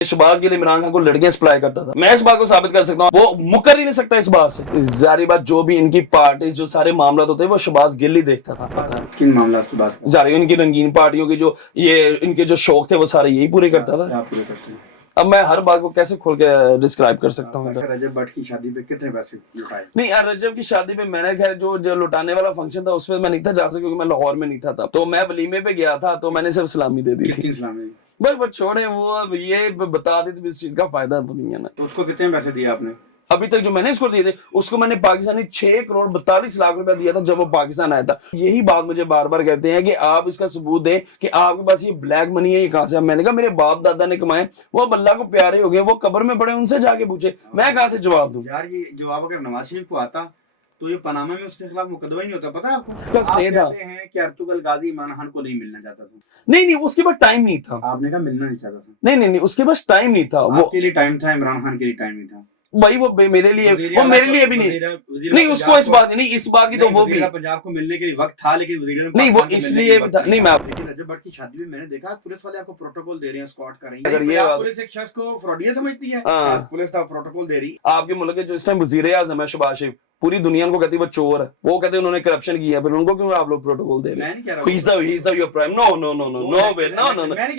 शहबाज गिल इमरान खान को लड़कियां सप्लाई करता था। मैं इस बात को साबित कर सकता हूँ, वो मुकर ही नहीं सकता इस बात से। जारी बात, जो भी इनकी पार्टी जो सारे मामला होते हैं वो शहबाज गिल ही देखता था। पता है किन मामला की बात? जारी इनकी रंगीन पार्टियों की जो ये इनके जो शौक थे वो सारे यही पूरे करता था। क्या पूरे करते हैं? अब मैं हर बात को कैसे खोल के डिस्क्राइब कर सकता हूँ इधर। रजब भट्ट की शादी पे कितने पैसे लुटाए? नहीं, रजब की शादी पे मैंने खैर जो लुटाने वाला फंक्शन था उसमें मैं नहीं था जा सका क्योंकि मैं लाहौर में नहीं था तब। तो मैं वलीमे पे गया था तो मैंने सिर्फ सलामी दे दी थी। किसकी इस्लामी? बस छोड़े वो, अब ये बता दी तो इस चीज का फायदा तो नहीं है ना। तो उसको कितने पैसे दिए आपने? अभी तक जो मैंने इसको दिए थे उसको मैंने पाकिस्तानी 6 करोड़ 42 लाख रुपया दिया था जब वो पाकिस्तान आया था। यही बात मुझे बार बार कहते हैं कि आप इसका सबूत दें कि आपके पास ये ब्लैक मनी है, ये कहां से? मैंने कहा मेरे बाप दादा ने कमाए, वो अब अल्लाह को प्यारे हो गए, वो कब्र में पड़े, उनसे जाके पूछे, मैं कहां से जवाब दूं? यार ये जवाब अगर नवाज शरीफ को आता तो ये पनामा में उसके खिलाफ मुकदमा ही नहीं होता, पता है आपको? उसका आप स्टे था। कहते हैं कि अर्तुगल गाजी इमरान खान को नहीं मिलना चाहता था। नहीं, उसके पास टाइम नहीं था। आपने कहा मिलना नहीं चाहता था। नहीं, उसके पास टाइम नहीं था। वो आपके लिए टाइम था, इमरान खान के लिए टाइम नहीं था। भाई वो मेरे लिए, वो मेरे लिए भी नहीं। नहीं, उसको इस बात नहीं, इस बात की तो वो भी पंजाब को मिलने के लिए वक्त था, लेकिन नहीं, वो इसलिए नहीं। मैं लेकिन रजब भट्ट की शादी में मैंने देखा पुलिस वाले आपको प्रोटोकॉल दे रहे हैं, स्कॉट कर रही अगर है। ये पुलिस एक शख्स को फ्रॉडिया समझती है, पुलिस का प्रोटोकॉल दे रही। आपके मुल्क के जो इस टाइम वजीर आज़म है शहबाज शरीफ, पूरी दुनिया उनको कहती है वो चोर है, वो कहते हैं उन्होंने करप्शन किया, फिर उनको क्यों आप लोग प्रोटोकॉल दे रहे हैं? He is the your prime. No,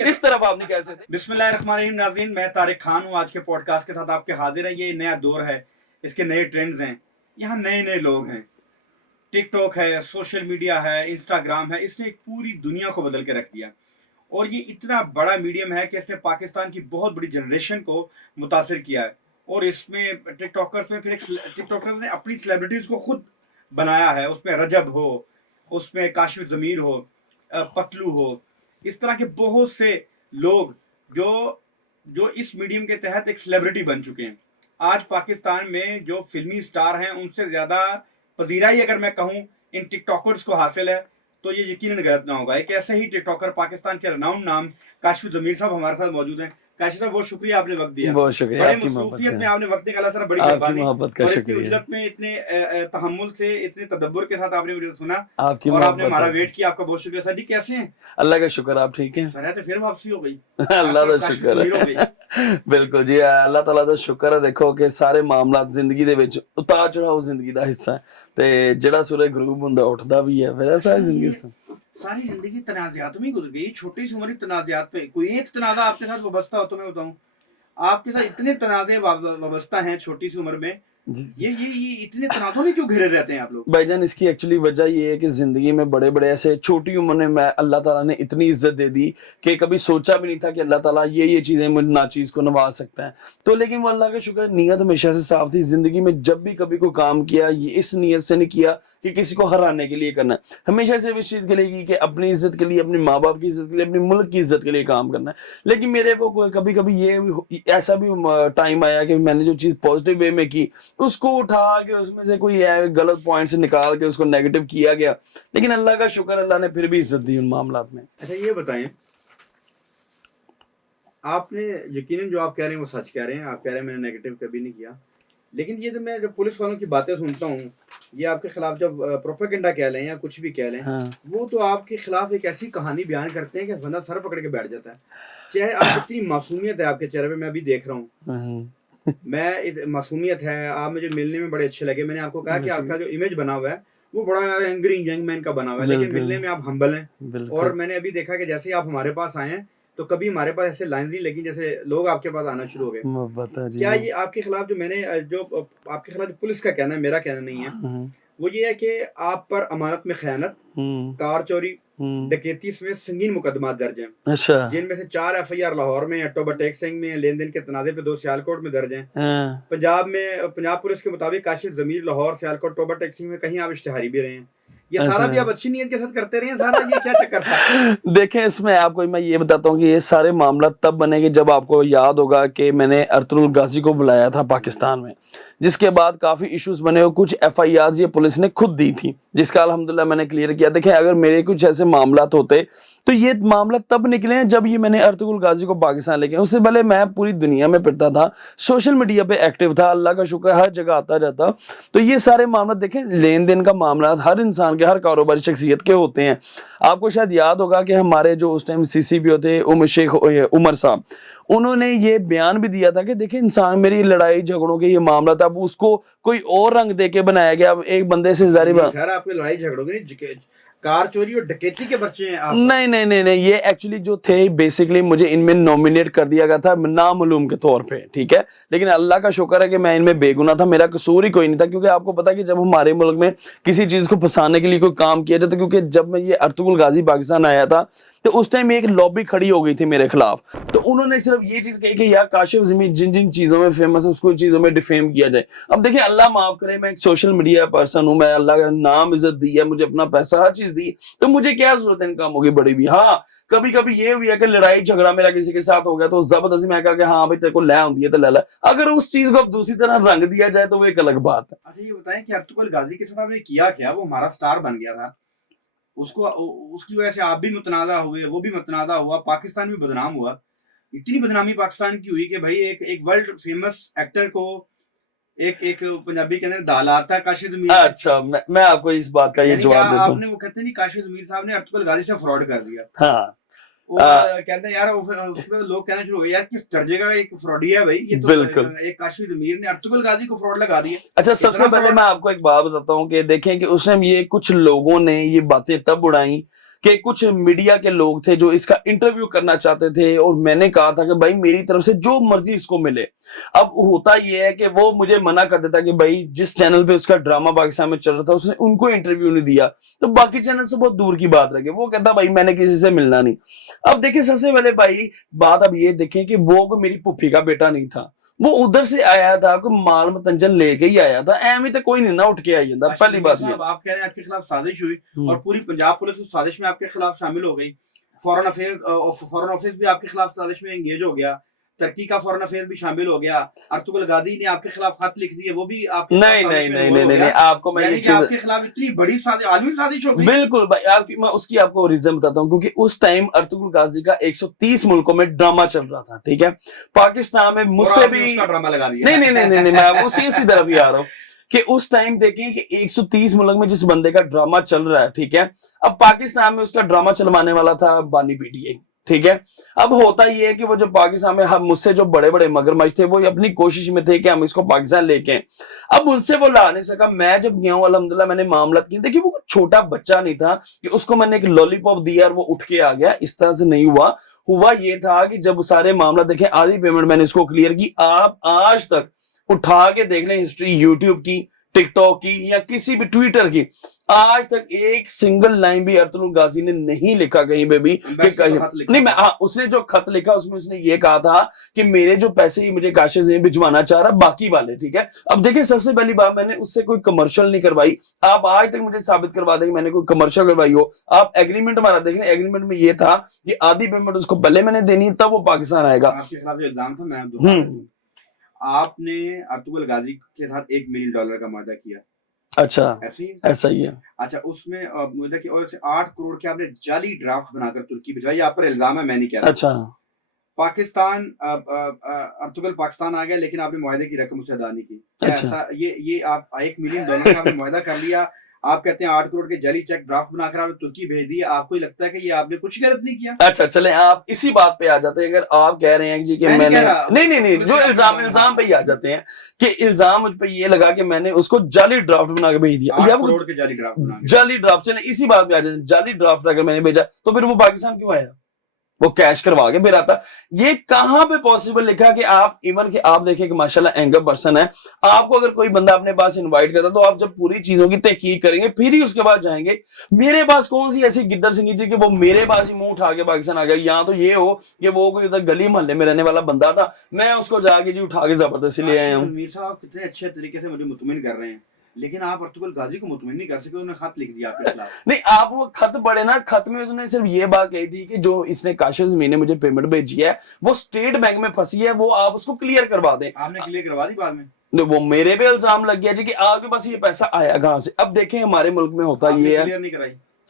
इस तरफ आप नहीं कह सकते। बिस्मिल्लाहिर्रहमानिर्रहीम। नाज़रीन, मैं तारिक खान हूँ। आज के पॉडकास्ट के साथ आपके हाजिर है। ये नया दौर है, इसके नए ट्रेंड्स हैं, यहाँ नए लोग हैं। टिकटॉक है, सोशल मीडिया है, इंस्टाग्राम है, इसने एक पूरी दुनिया को बदल के रख दिया। और ये इतना बड़ा मीडियम है कि इसने पाकिस्तान की बहुत बड़ी जनरेशन को मुतासिर किया है। और इसमें टिकटॉकर्स में फिर टिकटॉकर्स ने अपनी सेलिब्रिटीज को खुद बनाया है। उसमें रजब हो, उसमें काशिफ ज़मीर हो, पतलू हो, इस तरह के बहुत से लोग जो इस मीडियम के तहत एक सेलिब्रिटी बन चुके हैं। आज पाकिस्तान में जो फिल्मी स्टार हैं उनसे ज़्यादा पजीराई अगर मैं कहूँ इन टिकटॉकर्स को हासिल है तो ये यकीनन गलत ना होगा। एक ऐसे ही टिकटॉकर पाकिस्तान के रनाउंड नाम काशिफ ज़मीर साहब हमारे साथ मौजूद हैं। काशिफ साहब, बहुत शुक्रिया आपने वक्त दिया। बहुत शुक्रिया, आपकी मसरूफियत में आपने वक्त निकाला सर, बड़ी आपकी मोहब्बत का शुक्रिया। उजरत में इतने तहम्मुल से, इतने तदब्बुर के साथ आपने मुझे सुना आपकी और आपने मोहब्बत हमारा का वेट किया। आपका बहुत शुक्रिया सर जी। कैसे हैं? अल्लाह का शुक्र, आप ठीक हैं? सर तो फिर वापसी हो गई। अल्लाह का शुक्र है। बिल्कुल जी, अल्लाह ताला ਦਾ शुक्र है। देखो कि ਸਾਰੇ ਮਾਮਲਾ ਜ਼ਿੰਦਗੀ ਦੇ ਵਿੱਚ ਉਤਾਰ ਚੜਾਓ ਜ਼ਿੰਦਗੀ ਦਾ ਹਿੱਸਾ ਹੈ ਤੇ ਜਿਹੜਾ ਸੂਰਜ ਗਰੂਬ ਹੁੰਦਾ ਉੱਠਦਾ ਵੀ ਹੈ, ਫਿਰ ऐसा है जिंदगी से। सारी जिंदगी तनाज़ात में गुजर गई। छोटी सी उम्र तनाज़ात पे कोई एक तनाज़ा आपके साथ वाबस्ता हो तो मैं बताऊं, आपके साथ इतने तनाज़े वाबस्ता हैं छोटी सी उम्र में। जी। ये इतने तनाज़ों में क्यों घिरे रहते हैं आप लोग? भाईजान, इसकी एक्चुअली वजह ये है कि ज़िंदगी में बड़े बड़े ऐसे छोटी उम्र में मैं अल्लाह ताला ने इतनी इज्जत दे दी कि कभी सोचा भी नहीं था कि अल्लाह ताला ये चीज़ें मुझे नाचीज़ को नवाज सकता है। तो लेकिन वो अल्लाह का शुक्र, नीयत हमेशा से साफ थी। ज़िंदगी में जब भी कभी कोई काम किया, ये इस नीयत से नहीं किया कि किसी को हराने के लिए करना है, हमेशा सिर्फ इस चीज़ के लिए की कि अपनी इज्जत के लिए, अपने माँ बाप की इज्जत के लिए, अपने मुल्क की इज्जत के लिए काम करना है। लेकिन मेरे को कभी कभी ये ऐसा भी टाइम आया कि मैंने जो चीज़ पॉजिटिव वे में की उसको उठा के उसमें से कोई गलत पॉइंट से निकाल के उसको नेगेटिव किया गया। लेकिन अल्लाह का शुक्र, अल्लाह ने फिर भी इज्जत दी उन मामलात में। अच्छा ये बताएं, आपने यकीनन जो आप कह रहे हैं वो सच कह रहे हैं। आप कह रहे हैं मैंने नेगेटिव कभी नहीं किया, लेकिन ये तो मैं जब पुलिस वालों की बातें सुनता हूँ, ये आपके खिलाफ जब प्रोपेगेंडा कह लें या कुछ भी कह लें, हाँ। वो तो आपके खिलाफ एक ऐसी कहानी बयान करते हैं कि बंदा सर पकड़ के बैठ जाता है। चेहरे आप इतनी मासूमियत है आपके चेहरे पे, मैं अभी देख रहा हूँ। मैं मासूमियत है, आप मुझे मिलने में बड़े अच्छे लगे। मैंने आपको कहा कि आपका जो इमेज बना हुआ है वो बड़ा एंग्री यंग मैन का बना हुआ है, लेकिन मिलने में आप हम्बल हैं। और मैंने अभी देखा कि जैसे आप हमारे पास आए हैं तो कभी हमारे पास ऐसे लाइन नहीं लगी जैसे लोग आपके पास आना शुरू हो गए। क्या ये आपके खिलाफ जो आपके खिलाफ जो पुलिस का कहना है, मेरा कहना नहीं है, वो ये है कि आप पर अमानत में खयानत, कार चोरी, डकैती समेत संगीन मुकदमा दर्ज हैं। अच्छा। जिनमें से 4 FIR लाहौर में, अक्टूबर टैक्सिंग में, लेन देन के तनाज़े पे 2 सियालकोट में दर्ज हैं। पंजाब पुलिस के मुताबिक काशिफ ज़मीर लाहौर, सियालकोट, टोबर टैक्सिंग में कहीं आप इश्तिहारी भी रहे हैं। ये सारा भी आप अच्छी नीयत के साथ करते रहे हैं सारा, ये क्या चक्कर था? देखें, इसमें आपको मैं ये बताता हूँ कि ये सारे मामला तब बनेंगे जब आपको याद होगा कि मैंने अर्तुगरुल गाजी को बुलाया था पाकिस्तान में, जिसके बाद काफ़ी इश्यूज बने और कुछ FIR ये पुलिस ने खुद दी थी, जिसका अल्हम्दुलिल्लाह मैंने क्लियर किया। देखें, अगर मेरे कुछ ऐसे मामला होते तो ये मामला तब निकले हैं जब ये मैंने अर्तुगरुल गाजी को पाकिस्तान लेके, उससे पहले मैं पूरी दुनिया में फिरता था, सोशल मीडिया पे एक्टिव था, अल्लाह का शुक्र हर जगह आता जाता। तो ये सारे मामला देखें, लेन देन का मामला हर इंसान کے ہر کاروباری شخصیت کے ہوتے ہیں. آپ کو شاید یاد ہوگا کہ ہمارے جو اس ٹائم CCPO تھے شیخ عمر صاحب, انہوں نے یہ بیان بھی دیا تھا کہ دیکھیں انسان میری لڑائی جھگڑوں کے یہ معاملہ تھا, اب اس کو کوئی اور رنگ دے کے بنایا گیا. اب ایک بندے سے ظاہر بات, سر آپ کی لڑائی جھگڑوں کی کار چوری اور ڈکیتی کے بچے ہیں آپ. نہیں, یہ ایکچولی جو تھے بیسیکلی مجھے ان میں نومینیٹ کر دیا گیا تھا نامعلوم کے طور پہ, ٹھیک ہے, لیکن اللہ کا شکر ہے کہ میں ان میں بے گناہ تھا, میرا قصور ہی کوئی نہیں تھا. کیونکہ آپ کو پتا کہ جب ہمارے ملک میں کسی چیز کو پھنسانے کے لیے کوئی کام کیا جاتا, کیونکہ جب میں یہ ارطغرل غازی پاکستان آیا تھا تو اس ٹائم ایک لابی کھڑی ہو گئی تھی میرے خلاف, تو انہوں نے صرف یہ چیز کہی کہ یار کاشف ضمیر جن چیزوں میں فیمس ہے اس کو چیزوں میں ڈیفیم کیا جائے. اب دیکھیں اللہ معاف کرے, میں ایک سوشل میڈیا پرسن ہوں, میں اللہ کا نام عزت دی ہے, مجھے اپنا پیسہ ہر چیز دی, تو مجھے کیا ضرورت ہے ان کاموں کی بڑی بھی. ہاں کبھی کبھی یہ ہوئی ہے کہ لڑائی جھگڑا میرا کسی کے ساتھ ہو گیا تو زبردستی میں کہا کہ ہاں بھائی تیرے کو لے ہوندی ہے تو لے لے, اگر اس چیز کو اب دوسری طرح رنگ دیا جائے تو وہ ایک الگ بات ہے. اچھا یہ بتائیں کہ ارطغرل غازی کے ساتھ آپ نے کیا کیا؟ وہ ہمارا سٹار بن گیا تھا, اس کی وجہ سے آپ بھی متنازع ہوئے, وہ بھی متنازع ہوا, پاکستان بھی بدنام ہوا. اتنی بدنامی پاکستان کی ہوئی کہ بھائی ایک ورلڈ فیمس ایکٹر کو ایک پنجابی کے اندر دالاتا کاشف ضمیر. اچھا میں آپ کو اس بات کا یہ جواب دیتا ہوں. آپ نے وہ کہتے نہیں کاشف ضمیر صاحب نے ارطغرل غازی سے فراڈ کر دیا. ہاں کہتے ہیں یار اس پہ لوگ کہنا شروع ہو گئے یار کس درجے کا ایک فراڈی ہے بھائی یہ, تو بالکل ایک کاشف ضمیر نے ارطغرل غازی کو فراڈ لگا دیا. اچھا سب سے پہلے میں آپ کو ایک بات بتاتا ہوں کہ دیکھیں کہ اس ٹائم یہ کچھ لوگوں نے یہ باتیں تب اڑائیں کہ کچھ میڈیا کے لوگ تھے جو اس کا انٹرویو کرنا چاہتے تھے, اور میں نے کہا تھا کہ بھائی میری طرف سے جو مرضی اس کو ملے. اب ہوتا یہ ہے کہ وہ مجھے منع کر دیتا کہ بھائی جس چینل پہ اس کا ڈرامہ پاکستان میں چل رہا تھا اس نے ان کو انٹرویو نہیں دیا, تو باقی چینل سے بہت دور کی بات رہ گئی. وہ کہتا بھائی میں نے کسی سے ملنا نہیں. اب دیکھیں سب سے پہلے بھائی بات اب یہ دیکھیں کہ وہ کوئی میری پھوپھی کا بیٹا نہیں تھا, وہ ادھر سے آیا تھا, کوئی مال متنجن لے کے ہی آیا تھا, ایویں تو کوئی نہیں نہ اٹھ کے آئی جاتا. پہلی بات یہ آپ کہہ رہے ہیں آپ کے خلاف سازش ہوئی اور پوری پنجاب پولیس اس سازش میں آپ کے خلاف شامل ہو گئی, فورن افیئر بھی آپ کے خلاف سازش میں انگیج ہو گیا, ترکی کا فورن افیئر بھی شامل ہو گیا, ارطغرل غازی نے آپ کے خلاف خط لکھ دیے وہ بھی آپ نہیں آپ کو میں یہ چیز آپ کے خلاف اتنی بڑی عالمی سازش ہو گئی. بالکل بھائی میں اس کی آپ کو ریزن بتاتا ہوں, کیونکہ اس ٹائم ارطغرل غازی کا 130 ملکوں میں ڈرامہ چل رہا تھا, ٹھیک ہے, پاکستان میں مجھ سے بھی ڈرامہ لگا دیا. نہیں میں اسی طرف ہی آ رہا ہوں کہ اس ٹائم دیکھیں کہ 130 ملک میں جس بندے کا ڈرامہ چل رہا ہے, ٹھیک ہے, اب پاکستان میں اس کا ڈرامہ چلوانے والا تھا بانی PTI, ٹھیک ہے. اب ہوتا یہ ہے کہ وہ جو پاکستان میں ہم مجھ سے جو بڑے بڑے مگرمچھ تھے وہ اپنی کوشش میں تھے کہ ہم اس کو پاکستان لے کے, اب ان سے وہ لا نہیں سکا. میں جب گیا ہوں الحمدللہ میں نے معاملات کی, دیکھیں وہ چھوٹا بچہ نہیں تھا کہ اس کو میں نے ایک لولی پاپ دیا اور وہ اٹھ کے آ گیا, اس طرح سے نہیں ہوا یہ تھا کہ جب سارے معاملات دیکھیں آدھی پیمنٹ میں نے اس کو کلیئر کی. آپ آج تک اٹھا کے دیکھ لیں ہسٹری یوٹیوب کی, ٹک ٹاک کی یا کسی بھی ٹویٹر کی, آج تک ایک سنگل لائن بھی ارطغرل غازی نے نہیں لکھا کہیں پہ بھی نہیں. اس نے جو خط لکھا اس میں اس نے یہ کہا تھا کہ میرے جو پیسے ہی مجھے کاشف ضمیر بھجوانا چاہ رہا باقی والے, ٹھیک ہے. اب دیکھیں سب سے پہلی بات میں نے اس سے کوئی کمرشل نہیں کروائی, آپ آج تک مجھے ثابت کروا دیں کہ میں نے کوئی کمرشل کروائی ہو. آپ ایگریمنٹ ہمارا دیکھ لیں, ایگریمنٹ میں یہ تھا کہ آدھی پیمنٹ اس کو پہلے میں نے دینی تب وہ پاکستان آئے گا. آپ نے ارطغرل غازی کے ساتھ $1 ملین کا معاہدہ کیا. اچھا ایسا ہی ہے. اچھا اس میں معاہدہ کی اور 8 کروڑ کے آپ نے جعلی ڈرافٹ بنا کر ترکی بھجوائی, آپ پر الزام ہے, میں نہیں کہہ رہا. اچھا پاکستان ارطغرل پاکستان آ گیا لیکن آپ نے معاہدے کی رقم اسے ادا نہیں کی. ایسا یہ آپ $1 ملین کا آپ نے معاہدہ کر لیا, آپ کہتے ہیں 8 کروڑ کے جعلی چیک ڈرافٹ بنا کر آپ نے ترکی بھیج دی, آپ کو لگتا ہے کہ یہ آپ نے کچھ غلط نہیں کیا. اچھا چلیں آپ اسی بات پہ آ جاتے ہیں. اگر آپ کہہ رہے ہیں جی کہ میں نے نہیں جو الزام پہ ہی آ جاتے ہیں کہ الزام مجھ پہ یہ لگا کہ میں نے اس کو جعلی ڈرافٹ بنا کے بھیج دیا, 8 کروڑ کے جعلی ڈرافٹ جعلی ڈرافٹ. چلیں اسی بات پہ آ جاتے ہیں, جعلی ڈرافٹ اگر میں نے بھیجا تو پھر وہ پاکستان کیوں آیا, وہ کیش کروا کے پھر آتا. یہ کہاں پہ پاسبل لکھا کہ آپ ایون کہ آپ دیکھیں کہ ماشاءاللہ اینگر پرسن ہے, آپ کو اگر کوئی بندہ اپنے پاس انوائٹ کرتا تو آپ جب پوری چیزوں کی تحقیق کریں گے پھر ہی اس کے بعد جائیں گے. میرے پاس کون سی ایسی گدر سنگی تھی کہ وہ میرے پاس ہی منہ اٹھا کے پاکستان آ گیا. یہاں تو یہ ہو کہ وہ کوئی ادھر گلی محلے میں رہنے والا بندہ تھا, میں اس کو جا کے جی اٹھا کے زبردستی لے آیا ہوں. میر صاحب کتنے اچھے طریقے سے مجھے مطمئن کر رہے ہیں, لیکن آپ ارطغرل غازی کو مطمئن نہیں کر سکے, انہوں نے خط لکھ دیا آپ کے خلاف. نہیں آپ وہ خط پڑھے نا, خط میں اس نے صرف یہ بات کہی تھی کہ جو اس نے کاشف ضمیر نے مجھے پیمنٹ بھیجی ہے وہ اسٹیٹ بینک میں پھنسی ہے, وہ آپ اس کو کلیئر کروا دیں. آپ نے کلیئر کروا دی بعد میں؟ وہ میرے پہ الزام لگ گیا جی کہ آپ کے پاس یہ پیسہ آیا کہاں سے. اب دیکھیں ہمارے ملک میں ہوتا یہ ہے,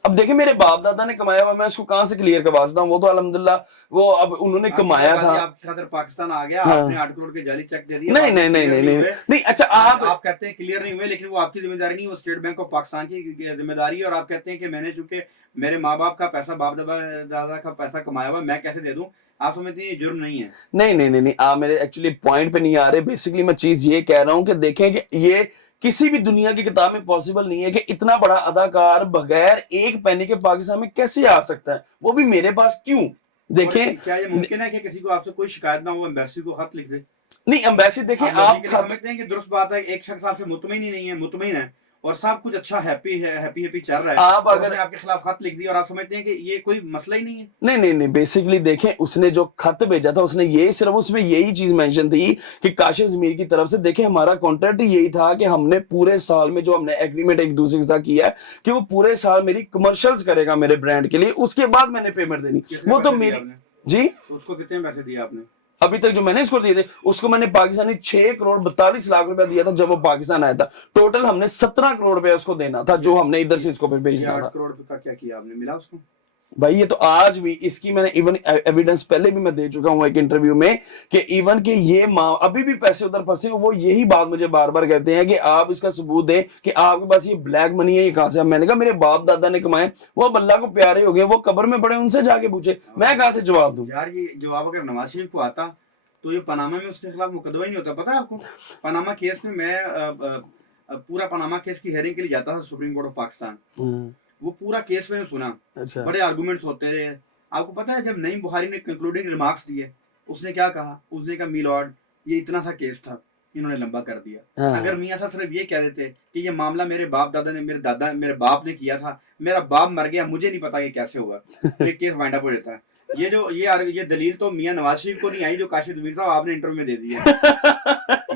اب دیکھیں میرے باپ دادا نے کمایا ہوا، میں اس کو کہاں سے کلیئر کروا سکتا ہوں؟ وہ تو الحمدللہ وہ اب انہوں نے کمایا تھا. آپ کی خاطر پاکستان آ گیا، ہاں آپ نے 8 کروڑ کے جعلی چیک دے دیا. نہیں نہیں نہیں نہیں نہیں نہیں. اچھا آپ کہتے ہیں کلیئر نہیں ہوئے، لیکن وہ آپ کی ذمہ داری نہیں، وہ اسٹیٹ بینک آف پاکستان کی ذمہ داری ہے. اور آپ کہتے ہیں کہ میں نے چونکہ میرے ماں باپ کا پیسہ، باپ دادا کا پیسہ کمایا ہوا، میں کیسے دے دوں؟ آپ سمجھتے ہیں یہ جرم نہیں ہے؟ نہیں نہیں نہیں نہیں، آپ میرے ایکچولی پوائنٹ پہ نہیں آ رہے. بیسکلی میں چیز یہ کہہ رہا ہوں کہ دیکھیں کہ یہ کسی بھی دنیا کی کتاب میں پاسبل نہیں ہے کہ اتنا بڑا اداکار بغیر ایک پینی کے پاکستان میں کیسے آ سکتا ہے، وہ بھی میرے پاس کیوں؟ دیکھیں کیا یہ ممکن ہے کہ کسی کو آپ سے کوئی شکایت نہ ہو، ایمبیسی کو خط لکھ دے؟ نہیں امبیسی دیکھیں آپ سمجھتے ہیں کہ درست بات ہے، ایک شخص آپ سے مطمئن ہی نہیں ہے، مطمئن ہے اور سب کچھ اچھا ہیپی چل رہا ہے، آپ اگر آپ کے خلاف خط لکھ دیا اور آپ سمجھتے ہیں کہ یہ کوئی مسئلہ ہی نہیں ہے؟ نہیں نہیں نہیں، بیسکلی دیکھیں اس نے جو خط بھیجا تھا اس نے یہی صرف اس میں یہی چیز مینشن تھی کہ کاشف ضمیر کی طرف سے. دیکھیں ہمارا کانٹریکٹ یہی تھا کہ ہم نے پورے سال میں جو ہم نے ایگریمنٹ ایک دوسرے کے ساتھ کیا ہے کہ وہ پورے سال میری کمرشلز کرے گا میرے برانڈ کے لیے، اس کے بعد میں نے پیمنٹ دینی. وہ تو میری جی اس کو کتنے پیسے دیے آپ نے ابھی تک جو میں نے اس کو دیے تھے؟ اس کو میں نے پاکستانی 6 کروڑ 42 لاکھ روپے دیا تھا جب وہ پاکستان آیا تھا. ٹوٹل ہم نے 17 کروڑ روپے اس کو دینا تھا جو ہم نے ادھر سے اس کو پھر بھیجنا تھا. 8 کروڑ کا کیا کیا آپ نے؟ ملا اس کو؟ بھائی یہ تو آج بھی اس کی میں نے ایون ایویڈنس پہلے بھی میں دے چکا ہوں ایک انٹرویو میں کہ ایون کہ یہ ابھی بھی پیسے ادھر پھنسے ہیں. وہ یہی بات مجھے بار بار کہتے ہیں کہ آپ اس کا ثبوت دیں کہ آپ کے پاس یہ بلیک منی ہے، یہ کہاں سے؟ میں نے کہا میرے باپ دادا نے کمائے، وہ اب اللہ کو پیارے ہو گئے، وہ قبر میں پڑے، ان سے جا کے پوچھے، میں کہاں سے جواب دوں؟ یار یہ جواب اگر نواز شریف کو آتا تو یہ پاناما میں اس کے خلاف مقدمہ ہی نہیں ہوتا. پتا ہے آپ کو پاناما کیس میں پورا پاناما کیس کی ہیئرنگ کے لیے جاتا تھا سپریم کورٹ آف پاکستان. وہ پورا کیس میں نے سنا، بڑے آرگومنٹس ہوتے رہے. آپ کو پتا ہے جب نعیم بخاری نے کنکلوڈنگ ریمارکس دیے، اس نے کیا کہا؟ اس نے کہا می لارڈ یہ اتنا سا کیس تھا، انہوں نے لمبا کر دیا. اگر میاں صاحب صرف یہ کہہ دیتے کہ یہ معاملہ میرے باپ دادا نے میرے باپ نے کیا تھا، میرا باپ مر گیا، مجھے نہیں پتا یہ کیسے ہوا، یہ کیس وائنڈ اپ ہو جاتا ہے. یہ دلیل تو میاں نواز شریف کو نہیں آئی جو کاشف ضمیر صاحب آپ نے انٹرویو میں دے دی ہے.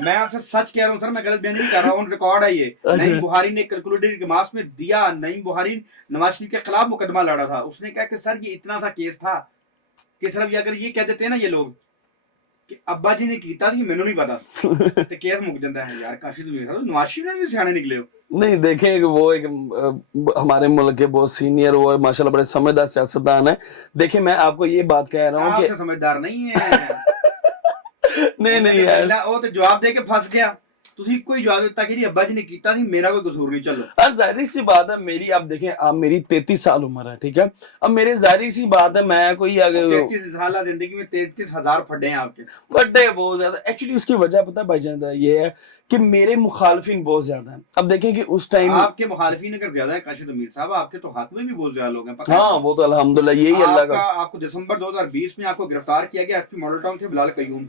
میں آپ سے سچ کہہ رہا ہوں سر، میں غلط بیان نہیں کر رہا ہوں، ریکارڈ ہے یہ. نعیم بخاری نے کیلکولیٹڈ ریمارکس میں دیا، نعیم بخاری نواز شریف کے خلاف مقدمہ لڑا تھا. اس نے کہا کہ سر یہ اتنا سا کیس تھا کہ صرف اگر یہ کہہ دیتے ہیں نا یہ لوگ کہ ابا جی نے کیتا تھی مینوں نہیں پتا تو کیس مک جاتا ہے. یار کاشف ضمیر صاحب نواز شریف نے بھی سیانے نکلے ہو. نہیں دیکھیں وہ ایک ہمارے ملک کے بہت سینئر اور ماشاءاللہ بڑے سمجھدار سیاستدان ہیں. دیکھیں میں آپ کو یہ بات کہہ رہا ہوں کہ آپ سمجھدار نہیں ہے. نہیں نہیں یار وہ تو جواب دے کے پھنس گیا. تسی کوئی جواب دیتا کہ ابا جی نے کیتا تھی، میرا کوئی قصور نہیں. چلو ظاہری سی بات ہے میری، اب دیکھیں اب میری 33 سال عمر ہے، ٹھیک ہے، اب میرے ظاہری سی بات ہے میں کوئی 33 سالہ زندگی میں 33,000 پھڈے ہیں آپ کے. پھڈے بہت زیادہ. ایکچولی اس کی وجہ پتہ بھائی جان یہ ہے کہ میرے مخالفین بہت زیادہ ہیں. اب دیکھیں کہ اس ٹائم آپ کے مخالفین اگر زیادہ ہے کاشف ضمیر صاحب، آپ کے تو حق میں بھی بہت زیادہ لوگ ہیں. ہاں وہ تو الحمدللہ یہی اللہ کا. آپ کو دسمبر 2020 میں آپ کو گرفتار کیا گیا ایس پی ماڈل ٹاؤن سے بلال قیوم.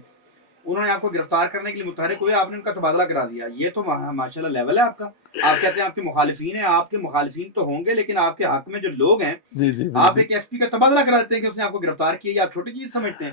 انہوں نے آپ کو گرفتار کرنے کے لیے متحرک ہوئے، آپ نے ان کا تبادلہ کرا دیا. یہ تو ماشاءاللہ لیول ہے آپ کا. آپ کہتے ہیں آپ کے مخالفین ہیں، آپ کے مخالفین تو ہوں گے لیکن آپ کے حق میں جو لوگ ہیں آپ ایک ایس پی کا تبادلہ کرا دیتے ہیں کہ اس نے آپ کو گرفتار کیا. یہ آپ چھوٹی چیز سمجھتے ہیں؟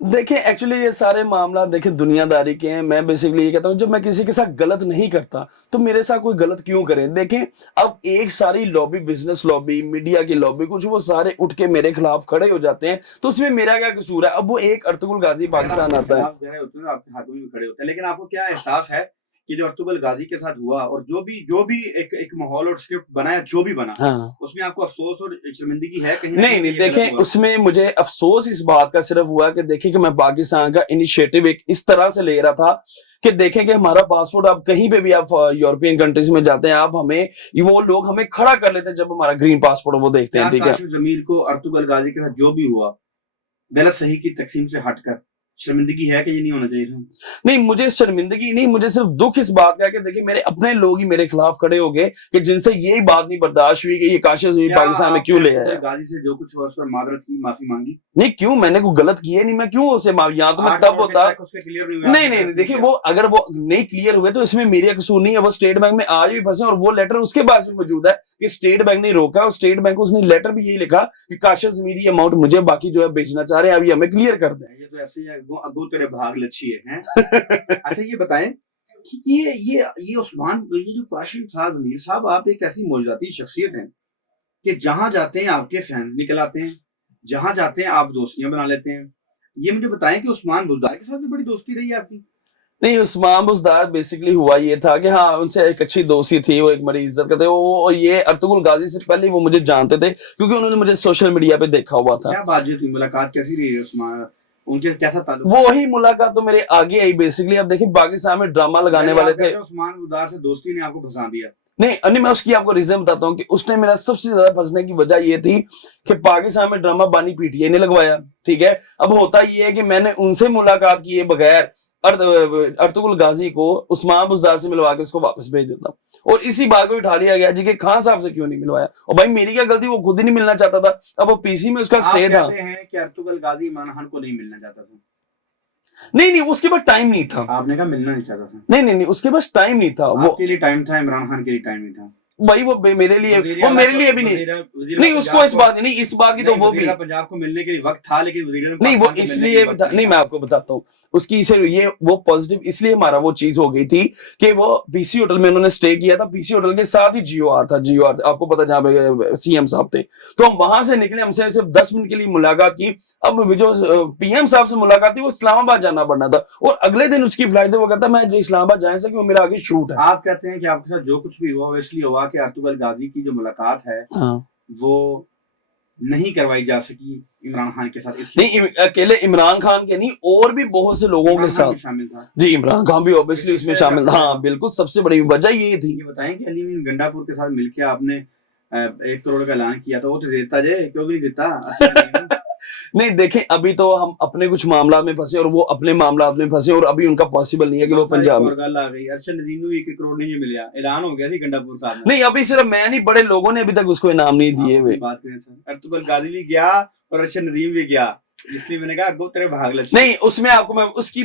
دیکھیں ایکچولی یہ سارے معاملات دیکھیں دنیا داری کے ہیں. میں بیسکلی یہ کہتا ہوں جب میں کسی کے ساتھ غلط نہیں کرتا تو میرے ساتھ کوئی غلط کیوں کرے. دیکھیں اب ایک ساری لابی، بزنس لابی، میڈیا کی لابی، کچھ وہ سارے اٹھ کے میرے خلاف کھڑے ہو جاتے ہیں تو اس میں میرا کیا قصور ہے؟ اب وہ ایک ارطغرل غازی پاکستان آتا ہے، آپ کے ہاتھوں میں بھی کھڑے ہوتے ہیں، لیکن آپ کو کیا احساس ہے کہ جو ارطغرل غازی کے ساتھ ہوا اور جو بھی ایک ماحول اور اسکرپٹ بنایا، جو بھی بنا، اس میں آپ کو افسوس اور شرمندگی ہے کہیں؟ نہیں دیکھیں اس میں مجھے افسوس اس بات کا صرف ہوا کہ دیکھیں کہ میں پاکستان کا انیشیٹو ایک اس طرح سے لے رہا تھا کہ دیکھیں کہ ہمارا پاسپورٹ آپ کہیں پہ بھی آپ یورپین کنٹریز میں جاتے ہیں، آپ ہمیں وہ لوگ ہمیں کھڑا کر لیتے ہیں جب ہمارا گرین پاسپورٹ وہ دیکھتے ہیں. ٹھیک ہے، کاشف ضمیر کو ارطغرل غازی کے ساتھ جو بھی ہوا غلط صحیح کی تقسیم سے ہٹ کر شرمندگی ہے کہ یہ نہیں ہونا چاہیے؟ نہیں مجھے شرمندگی نہیں، مجھے صرف دکھ اس بات کا کہ دیکھیں میرے اپنے لوگ ہی میرے خلاف کھڑے ہو گئے کہ جن سے یہی بات نہیں برداشت ہوئی کہ یہ کاشف ضمیر پاکستان میں کیوں لے آیا. غازی سے جو کچھ ہوا اس پر معذرت کی، معافی مانگی؟ نہیں کیوں، میں نے کوئی غلط کیے نہیں، میں کیوں اسے یہاں تو میں تب ہوتا. نہیں دیکھیں وہ اگر وہ نہیں کلیئر ہوئے تو اس میں میرا قصور نہیں ہے. وہ اسٹیٹ بینک میں آج بھی پھنسے اور وہ لیٹر اس کے پاس بھی موجود ہے کہ اسٹیٹ بینک نے روکا، اور اسٹیٹ بینک اس نے لیٹر بھی یہی لکھا کہ کاشف ضمیر یہ اماؤنٹ مجھے باقی جو ہے بیچنا چاہ رہے ہیں، ابھی ہمیں کلیئر کر دیں. یہ تو ایسے ہی اگو تیرے بھاگ لچھی ہے. اچھا یہ بتائیں یہ عثمان، یہ جو کاشف ضمیر صاحب، آپ ایک ایسی معجزاتی شخصیت ہیں کہ جہاں جاتے ہیں آپ کے فینس نکل آتے ہیں، جہاں جاتے ہیں آپ دوستیاں بنا لیتے ہیں. یہ مجھے بتائیں کہ عثمان بزدار کے ساتھ بھی بڑی دوستی رہی ہے آپ کی؟ नहीं, उस्मान बुज़दार बेसिकली हुआ ये था कि हाँ, उनसे एक अच्छी दोस्ती थी, वो एक बड़ी इज़्ज़त करते, वो ये अर्तुगरुल गाज़ी से पहले वो मुझे जानते थे क्योंकि उन्होंने मुझे सोशल मीडिया पे देखा हुआ था। क्या बातचीत हुई, मुलाकात कैसी रही उस्मान, उनके कैसा ताल्लुक? वही मुलाकात तो मेरे आगे आई बेसिकली। अब देखिए पाकिस्तान में ड्रामा लगाने पहले वाले आप थे। कहते हो उस्मान बुज़दार से दोस्ती ने आपको फंसा दिया। नहीं, मैं उसकी आपको रीजन बताता हूँ कि उसने मेरा सबसे ज्यादा फंसने की वजह ये थी कि पाकिस्तान में ड्रामा बानी पीटीआई ने लगवाया, ठीक है। अब होता ये है कि मैंने उनसे मुलाकात किए बगैर अर्तुगरुल गाजी को उस्मान बुज़दार से मिलवा के उसको वापस भेज देता, और इसी बात को उठा लिया गया जी कि खान साहब से क्यों नहीं मिलवाया। और भाई मेरी क्या गलती, वो खुद ही नहीं मिलना चाहता था। अब वो पीसी में उसका आप स्टे था। कहते हैं कि अर्तुगरुल गाजी इमरान खान को नहीं मिलना चाहता था। नहीं, उसके पास टाइम नहीं था। आपने कहा मिलना नहीं चाहता था। नहीं, उसके पास टाइम नहीं था। वो आपके लिए टाइम था, इमरान खान के लिए टाइम नहीं था। भाई वो मेरे लिए, वो मेरे लिए भी नहीं। नहीं, उसको इस बात नहीं, इस बात की तो वो भी पंजाब को मिलने के लिए वक्त था, लेकिन नहीं, वो इसलिए नहीं, मैं आपको बताता हूँ उसकी इसे ये वो पॉजिटिव इसलिए हमारा वो चीज हो गई थी कि वो पीसी होटल में उन्होंने स्टे किया था। पीसी होटल के साथ ही जियो आर था, जियो आर आपको पता, जहाँ पे सीएम साहब थे। तो हम वहां से निकले, हमसे सिर्फ 10 मिनट के लिए मुलाकात की। अब जो पीएम साहब से मुलाकात थी वो इस्लामाबाद जाना पड़ना था, और अगले दिन उसकी फ्लाइट थी। वो कहता मैं इस्लामाबाद जा सकी, वो मेरा आगे शूट है। आप कहते हैं कि आपके साथ जो कुछ भी हुआ इसलिए हुआ कि अर्तुगरुल गाजी की जो मुलाकात है वो नहीं करवाई जा सकी इमरान खान के साथ। नहीं, अकेले इमरान खान के नहीं, और भी बहुत से लोगों के साथ शामिल था जी। इमरान खान भी ऑब्वियसली इसमें शामिल था। हाँ बिल्कुल, सबसे बड़ी वजह ये थी। ये बताएं कि अली अमीन गंडापुर के साथ मिलकर आपने 1 करोड़ का ऐलान किया था, वो तो देता जे, क्यों भी नहीं देता? नहीं देखें, अभी तो हम अपने कुछ मामला में फंसे और वो अपने मामला में फंसे, और अभी उनका पॉसिबल नहीं है कि वो पंजाब में। गल आ गई, अरशद नदीम को 1 करोड़ नहीं मिला, ऐलान हो गया थी गंडापुर साहब। नहीं, अभी सिर्फ मैं नहीं, बड़े लोगों ने अभी तक उसको इनाम नहीं दिए हुए। बात करें सर, अर्तुगरुल गाजी भी गया और अरशद नदीम भी गया, इसलिए मैंने कहा गो तेरे भाग लग। नहीं, उसमें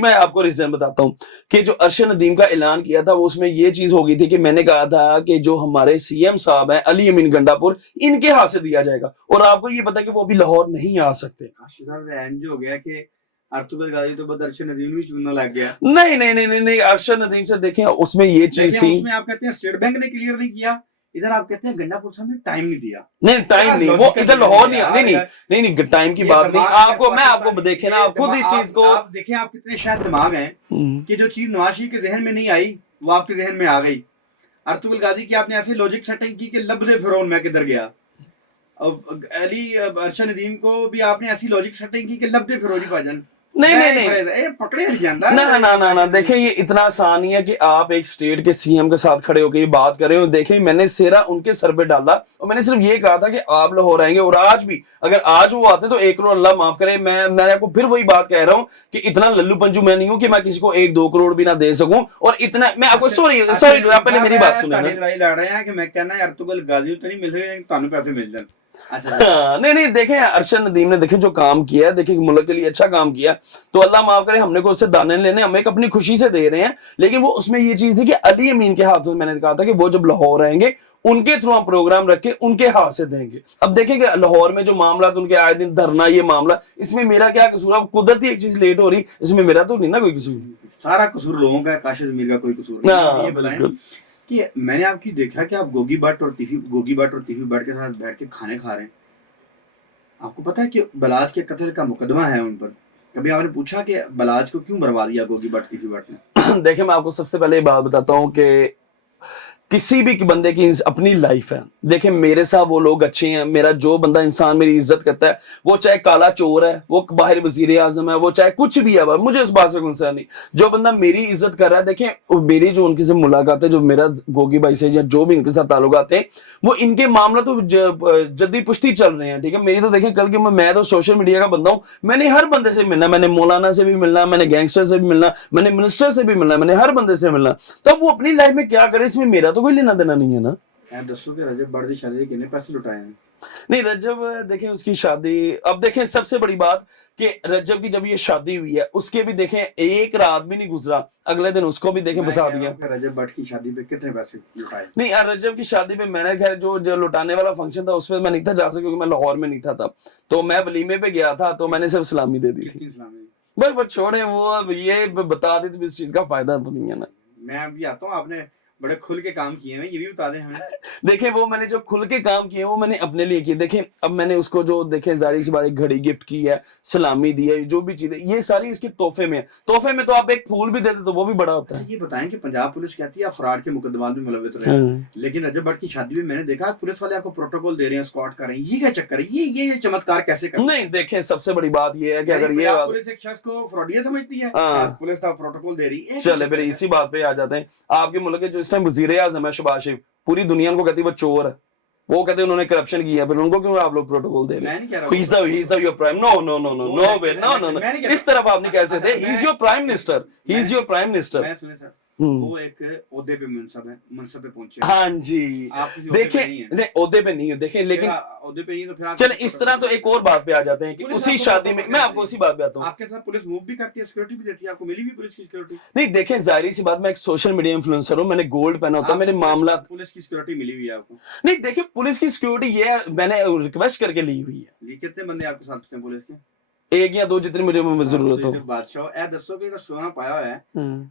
मैं आपको रीजन बताता हूँ कि जो अरशद नदीम का ऐलान किया था वो उसमें ये चीज हो गई थी कि मैंने कहा था कि जो हमारे सीएम साहब हैं अली अमीन गंडापुर, इनके हाथ से दिया जाएगा, और आपको ये पता है कि वो अभी लाहौर नहीं आ सकते। हो गया कि अर्तुगरुल गाजी तो बस अरशद नदीम भी चुनना लग गया। नहीं, अरशद नदीम से देखें उसमें ये चीज थी। उसमें आप कहते हैं स्टेट बैंक ने क्लियर नहीं किया, इधर आप कहते हैं गंडापुर साहब ने टाइम नहीं दिया। नहीं, टाइम नहीं, वो इधर लाहौर नहीं, टाइम की बात नहीं। मैं आपको देखे ना, आप खुद इस चीज को आप देखें, आप कितने शायद दिमाग हैं कि जो चीज नवाज शरीफ के जहन में नहीं आई वो आपके जहन में आ गई। अर्तुगरुल गाजी की आपने ऐसी लॉजिक सेटिंग की कि लब्ज़े फिरौन मैं किधर गया। अब अरशद नदीम को भी आपने ऐसी लॉजिक सेटिंग की कि लब्ज़े फिरौनी भाजन नहीं पकड़े नहीं जाता ना। देखें, ये इतना आसान नहीं है कि आप एक स्टेट के सीएम के साथ खड़े होकर ये बात कर रहे हो। देखें, मैंने सेरा उनके सर पे डाला और मैंने सिर्फ ये कहा था कि आप लाहौर आएंगे, और आज भी अगर आज वो आते तो 1 करोड़ अल्लाह माफ करे। मैं आपको फिर वही बात कह रहा हूँ कि इतना लल्लू पंजू मैं नहीं हूँ कि मैं किसी को 1-2 करोड़ भी ना दे सकूं। और इतना मैं आपको सॉरी पहले मेरी बात सुने। लड़ाई लड़ रहे हैं कि मैं कहना है अर्तुगरुल गाजी तो नहीं मिल रहे, तानू पैसे मिल जाए। नहीं देखें, अरशद नदीम ने देखें जो काम किया है, देखें मुल्क के लिए अच्छा काम किया, तो अल्लाह माफ करे, हमने को उससे दाने लेने, हम एक अपनी खुशी से दे रहे हैं। लेकिन वो उसमें ये चीज थी कि अली अमीन के हाथों, मैंने कहा था कि वो जब लाहौर आएंगे उनके थ्रू हम प्रोग्राम रख के उनके हाथ से देंगे। अब देखें कि लाहौर में जो मामला उनके आए दिन धरना, ये मामला, इसमें मेरा क्या कसूर? अब कुदरती एक चीज लेट हो रही, इसमें मेरा तो नहीं ना कोई कसूर। सारा कसूर लोगों का, काशिफ मीर का कोई कसूर नहीं। ये बताएं कि मैंने आपकी देखा कि आप गोगी भट्ट और तीफी भट्ट के साथ बैठ के खाने खा रहे हैं। आपको पता है कि बलाज के कत्ल का मुकदमा है उन पर, कभी आपने पूछा कि बलाज को क्यों मरवा दिया गोगी भट्ट तीफी भट्ट ने? देखिए, मैं आपको सबसे पहले बात बताता हूँ कि किसी भी बंदे की अपनी लाइफ है। देखें, मेरे साथ वो लोग अच्छे हैं, मेरा जो बंदा इंसान मेरी इज्जत करता है, वो चाहे काला चोर है, वो बाहर वजीर आजम है, वो चाहे कुछ भी है, मुझे इस बात से कंसर्न नहीं। जो बंदा मेरी इज्जत कर रहा है, देखें मेरी जो उनके से मुलाकात है, जो मेरा गोगी भाई से या जो भी इनके साथ ताल्लुकात है, वो इनके मामला तो जल्दी पुष्टि चल रहे हैं, ठीक है। मेरी तो देखें, कल की मैं तो सोशल मीडिया का बंदा हूँ, मैंने हर बंदे से मिलना, मैंने मौलाना से भी मिलना, मैंने गैंगस्टर से भी मिलना, मैंने मिनिस्टर से भी मिलना, मैंने हर बंदे से मिलना। तो अब वो अपनी लाइफ में क्या करे, इसमें मेरा तो कोई लेना देना नहीं है ना। दसो कि रजब भट्ट की शादी के कितने पैसे लुटाए हैं? नहीं, रजब देखें उसकी शादी, अब देखें सबसे बड़ी बात कि रजब की जब ये शादी हुई है, उसके भी देखें 1 रात भी नहीं गुजरा, अगले दिन उसको भी देखें फंसा दिया। रजब भट्ट की शादी पे कितने पैसे लुटाए? नहीं, रजब की शादी पे मैंने खैर जो लुटाने वाला फंक्शन था उसमें मैं नहीं था जा सका, क्योंकि मैं लाहौर में नहीं था तब, तो मैं वलीमे पे गया था, तो मैंने सिर्फ सलामी दे दी थी। बस छोड़े वो, अब ये बता दी तो इस चीज का फायदा तो नहीं है ना। मैं अभी आता हूँ, आपने बड़े खुल के काम किए हैं, ये भी बता दें हमें। देखें वो मैंने जो खुल के काम किए वो मैंने अपने लिए किए। देखें अब मैंने उसको जो देखें जाहिर सी बात एक घड़ी गिफ्ट की है, सलामी दी है, जो भी चीजें ये सारी इसके तोहफे में है। तोहफे में तो आप एक फूल भी देते तो वो भी बड़ा होता अच्छा है। ये बताएं कि पंजाब पुलिस कहती है आप फ्रॉड के मुकदमात में मुलविस रहे हैं, हाँ। लेकिन रजब भट्ट की शादी में मैंने देखा पुलिस वाले आपको प्रोटोकॉल दे रहे हैं, स्कॉट कर रहे हैं, ये क्या चक्कर है? ये चमत्कार कैसे कर? नहीं देखें सबसे बड़ी बात ये है कि यानी अगर ये पंजाब बात पुलिस एक शख्स को फ्रॉडिया समझती है, हाँ। पुलिस का प्रोटोकॉल दे रही है। चले फिर इसी बात पे आ जाते हैं। आपके मुल्क के जो इस टाइम वजीर आजम है शहबाज शरीफ, पूरी दुनिया उनको कहती है वो चोर है, वो कहते हैं उन्होंने करप्शन किया, फिर उनको क्यों आप लोग प्रोटोकॉल दे रहे मैं हैं? नहीं कह रहा He's the your prime no way no मैं नहीं कह इस तरफ आप नहीं कह सकते। अच्छा, He's your prime minister, he's your prime minister। मैं सुने सर हम्म। वो एक ओहदे पे मनसब पे पहुंचे हैं। हाँ जी आप किसी ओहदे पे नहीं हैं। देखें ओहदे पे नहीं है देखें, लेकिन फिर आप ओहदे पे नहीं तो फिर आप चले इस तरह तो एक और बात पे आ जाते हैं कि पुलिस उसी आपको शादी में protocol मैं देती आपको है। उसी बात पे आता हूँ। आपके साथ पुलिस मूव भी करती है, सिक्योरिटी भी देती है, आपको मिली भी पुलिस की सिक्योरिटी? नहीं देखें जाहिर सी बात मैं एक सोशल मीडिया इन्फ्लुएंसर हूँ, मैंने गोल्ड पहना होता है, मेरे मामला पुलिस की सिक्योरिटी मिली हुई है आपको? नहीं देखिए पुलिस की सिक्योरिटी ये है, मैंने रिक्वेस्ट करके ली हुई है, कितने बंदे आपके साथ हैं पुलिस के? एक या दो जितनी मुझे जरूरत हो। बादशाह ए दसो कि सोना पाया हुआ है,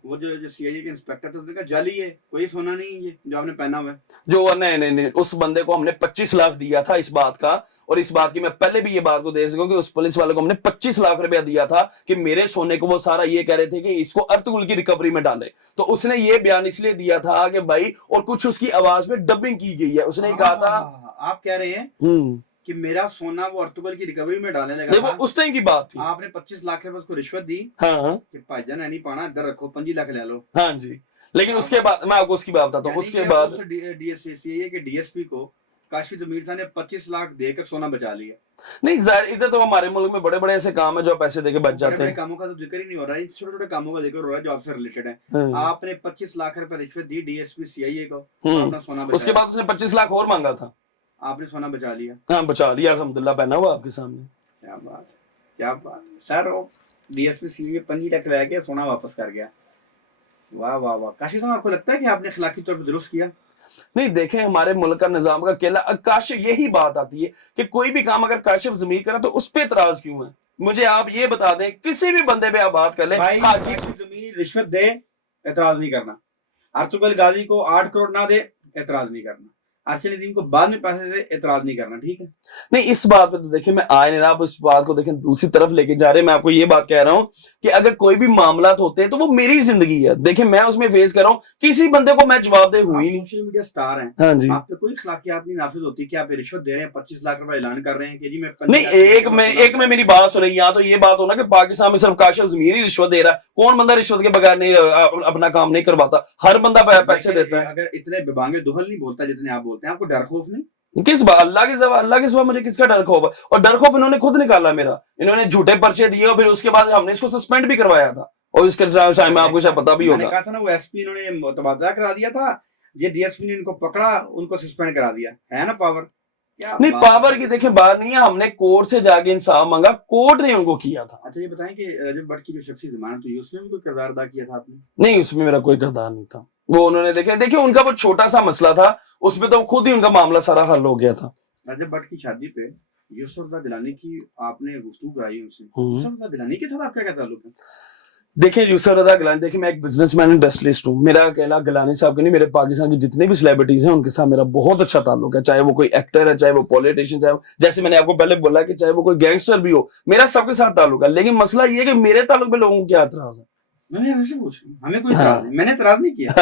वो जो सीआईए के इंस्पेक्टर थे उसने कहा जाली है, कोई सोना नहीं है ये जो आपने पहना हुआ है। जो नहीं उस बंदे को हमने 25 लाख दिया था इस बात का, और इस बात की मैं पहले भी ये बात को दे सकूं कि उस पुलिस वाले को हमने 25 लाख रुपया दिया था कि मेरे सोने को वो सारा ये कह रहे थे कि इसको अर्तुगरुल की रिकवरी में डाले, तो उसने ये बयान इसलिए दिया था कि भाई, और कुछ उसकी आवाज में डबिंग की गई है, उसने कहा था आप कह रहे हैं कि मेरा सोना वो अर्तुगरुल की रिकवरी में डालने लगा नहीं, वो उस टाइम की बात थी। आपने 25 लाख रुपए उसको रिश्वत दी हाँ कि भाईजान नहीं पाना, इधर रखो 25 लाख ले लो। हाँ जी, लेकिन उसके बाद मैं आपको उसकी बात बताता हूँ। उसके बाद सीआईए के डीएसपी को काशिफ जमीर साहब ने 25 लाख देकर सोना बचा लिया। नहीं इधर तो हमारे मुल्क में बड़े बड़े ऐसे काम है जो पैसे देके बच जाते हैं। कामों का तो जिक्र ही नहीं हो रहा है, छोटे छोटे कामों का जिक्र हो रहा है जो आपसे रिलेटेड है। आपने 25 लाख रुपए रिश्वत दी डीएसपी सीआईए को, अपना सोना बचा। उसके बाद उसने 25 लाख और मांगा था, आपने सोना बचा लिया। हाँ बचा लिया अल्हम्दुलिल्लाह, पहना हुआ आपके सामने। क्या बात क्या बात सर, वो डीएसपी सीआईए 25 लाख लगा के सोना वापस कर गया। वाह वाह वाह। काशिफ साहब आपको लगता है कि आपने अखलाकी तौर पर दुरुस्त किया? नहीं देखें हमारे मुल्क का निजाम का केला काशिफ यही बात आती है कि कोई भी काम अगर काशिफ ज़मीर करा तो उस पे एतराज क्यों है? मुझे आप ये बता दें, किसी भी बंदे पे आप बात कर लें, हाँ जी जमीन रिश्वत दे एतराज नहीं करना, अर्तुगरुल गाजी को 8 करोड़ ना दे एतराज नहीं करना, अर्शद नदीम को बाद में पैसे दे एतराज नहीं करना, ठीक है? नहीं इस बात पे तो देखिए मैं आए नहीं रहा, आप इस बात को देखें दूसरी तरफ लेके जा रहे हैं। मैं आपको ये बात कह रहा हूँ कि अगर कोई भी मामला होते हैं तो वो मेरी जिंदगी है, देखिए मैं उसमें फेस कर रहा हूँ, किसी बंदे को मैं जवाबदेह हुई नहीं। सोशल मीडिया स्टार हैं, हाँ जी, आप पे कोई अखलाकियात नहीं नाफिज होती कि आप रिश्वत दे रहे हैं, 25 लाख रुपए ऐलान कर रहे हैं कि जी मैं नहीं एक में मेरी बात सुनी, यहाँ तो ये बात हो ना कि पाकिस्तान में सिर्फ काशिफ ज़मीर ही रिश्वत दे रहा है। कौन बंदा रिश्वत के बगैर नहीं अपना काम नहीं करवाता? हर बंदा पैसे देता है। अगर इतने बेबांगे दुहल नहीं बोलता जितने आप बोलते हैं, आपको डर खौफ नहीं? किस बात? अल्लाह के सिवा मुझे किसका डर खौफ है? और डर खौफ इन्होंने खुद निकाला मेरा, इन्होंने झूठे पर्चे दिए और फिर उसके बाद हमने इसको सस्पेंड भी करवाया था, और इसके टाइम में आपको शायद पता भी होगा। कहा था ना वो एसपी इन्होंने तबादला करा दिया था, ये डीएसपी ने इनको पकड़ा, उनको सस्पेंड करा दिया, है ना पावर? नहीं पावर की देखें बात नहीं है, हमने कोर्ट से जाके इंसाफ मांगा, कोर्ट ने उनको किया था। अच्छा ये बताएं कि रजब भट्ट की जो शख्सी जमानत हुई उसमें भी कोई किरदार अदा किया था आपने? नहीं उसमें मेरा कोई किरदार नहीं था, वो उन्होंने देखिए उनका वो छोटा सा मसला था, उसमें तो खुद ही उनका मामला सारा हल हो गया था। रजब भट्ट की शादी पे यूसुफ रज़ा गिलानी की आपने गुफ्तगू कराई उनसे, यूसुफ रज़ा गिलानी के साथ आपका क्या ताल्लुक है? देखिए यूसुफ रज़ा गिलानी, देखिए मैं एक बिजनेसमैन इंडस्ट्रियलिस्ट हूँ, मेरा अकेला गिलानी साहब का नहीं, मेरे पाकिस्तान की जितने भी सेलिब्रिटीज हैं उनके साथ मेरा बहुत अच्छा ताल्लुक है, चाहे वो कोई एक्टर है, चाहे वो पॉलिटिशियन, चाहे जैसे मैंने आपको पहले बोला कि चाहे वो कोई गैंगस्टर भी हो, मेरा सबके साथ ताल्लुक है। लेकिन मसला ये है कि मेरे ताल्लुक पे लोगों को क्या एतराज है? मैंने ऐसे पूछ रहा हूं, हमें कोई एतराज नहीं, मैंने एतराज नहीं किया।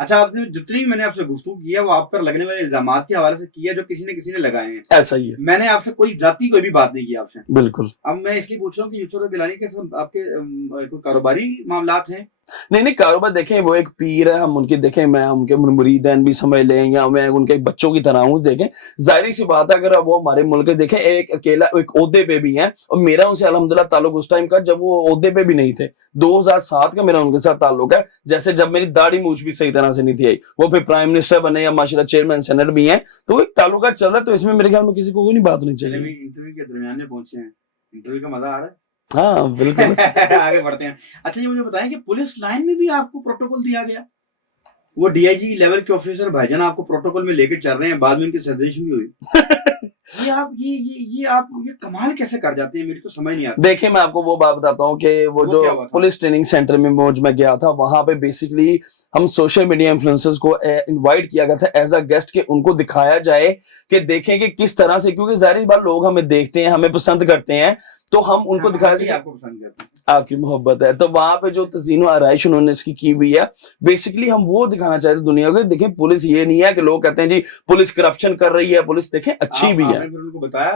अच्छा आपने जितनी मैंने आपसे गुफ्तगू किया वो आप पर लगने वाले इल्जामात के हवाले से किया जो किसी ने लगाए हैं, ऐसा ही है। मैंने आपसे कोई जाती कोई भी बात नहीं की आपसे। बिल्कुल। अब मैं इसलिए पूछ रहा हूँ कि यूसुफ रज़ा गिलानी के साथ आपके कोई कारोबारी मामलात हैं? नहीं कारोबार देखें वो एक पीर है, हम उनकी देखें मैं उनके मुरीदन भी समझ लें या मैं उनके बच्चों की तरह हूँ। देखें जाहिर सी बात है अगर वो हमारे मुल्क के देखें एक अकेला एक ओहदे पे भी हैं, और मेरा उनसे अल्हम्दुलिल्लाह ताल्लुक उस टाइम का जब वो ओहदे पे भी नहीं थे, 2007 का मेरा उनके साथ ताल्लुक है। जैसे जब मेरी दाढ़ी मूछ भी सही तरह से नहीं थी आई, वो फिर प्राइम मिनिस्टर बने या माशाल्लाह चेयरमैन सेनेट भी हैं, तो एक ताल्लुका चल रहा है, तो इसमें मेरे ख्याल में किसी को कोई नहीं बात नहीं चाहिए। इंटरव्यू के दरमियान में पहुंचे हैं, इंटरव्यू का मजा आ रहा है? हाँ बिल्कुल। आगे बढ़ते हैं। अच्छा ये मुझे बताएं कि पुलिस लाइन में भी आपको प्रोटोकॉल दिया गया? वो डीआईजी लेवल के ऑफिसर भाईजान आपको प्रोटोकॉल में लेकर चल रहे हैं, बाद में उनकी सर्जरी भी हुई। ये आप ये कमाल कैसे कर जाते हैं, मेरी तो समझ नहीं आती। देखिए मैं आपको वो बात बताता हूँ कि वो जो क्या हुआ था? पुलिस ट्रेनिंग सेंटर में मैं गया था, वहां पे बेसिकली हम सोशल मीडिया इन्फ्लुएंसर्स को इनवाइट किया गया था एज अ गेस्ट, कि उनको दिखाया जाए कि देखें कि किस तरह से, क्योंकि जाहिर बात लोग हमें देखते हैं, हमें पसंद करते हैं, तो हम उनको दिखाया जाए आपको पसंद करते हैं, आपकी मोहब्बत है। तो वहां पे जो तज़ीन व आराइश उन्होंने इसकी की हुई है, बेसिकली हम वो दिखाना चाहते दुनिया को। देखें पुलिस ये नहीं है कि लोग कहते हैं जी पुलिस करप्शन कर रही है, पुलिस देखें अच्छी भी है। आपने फिर उनको बताया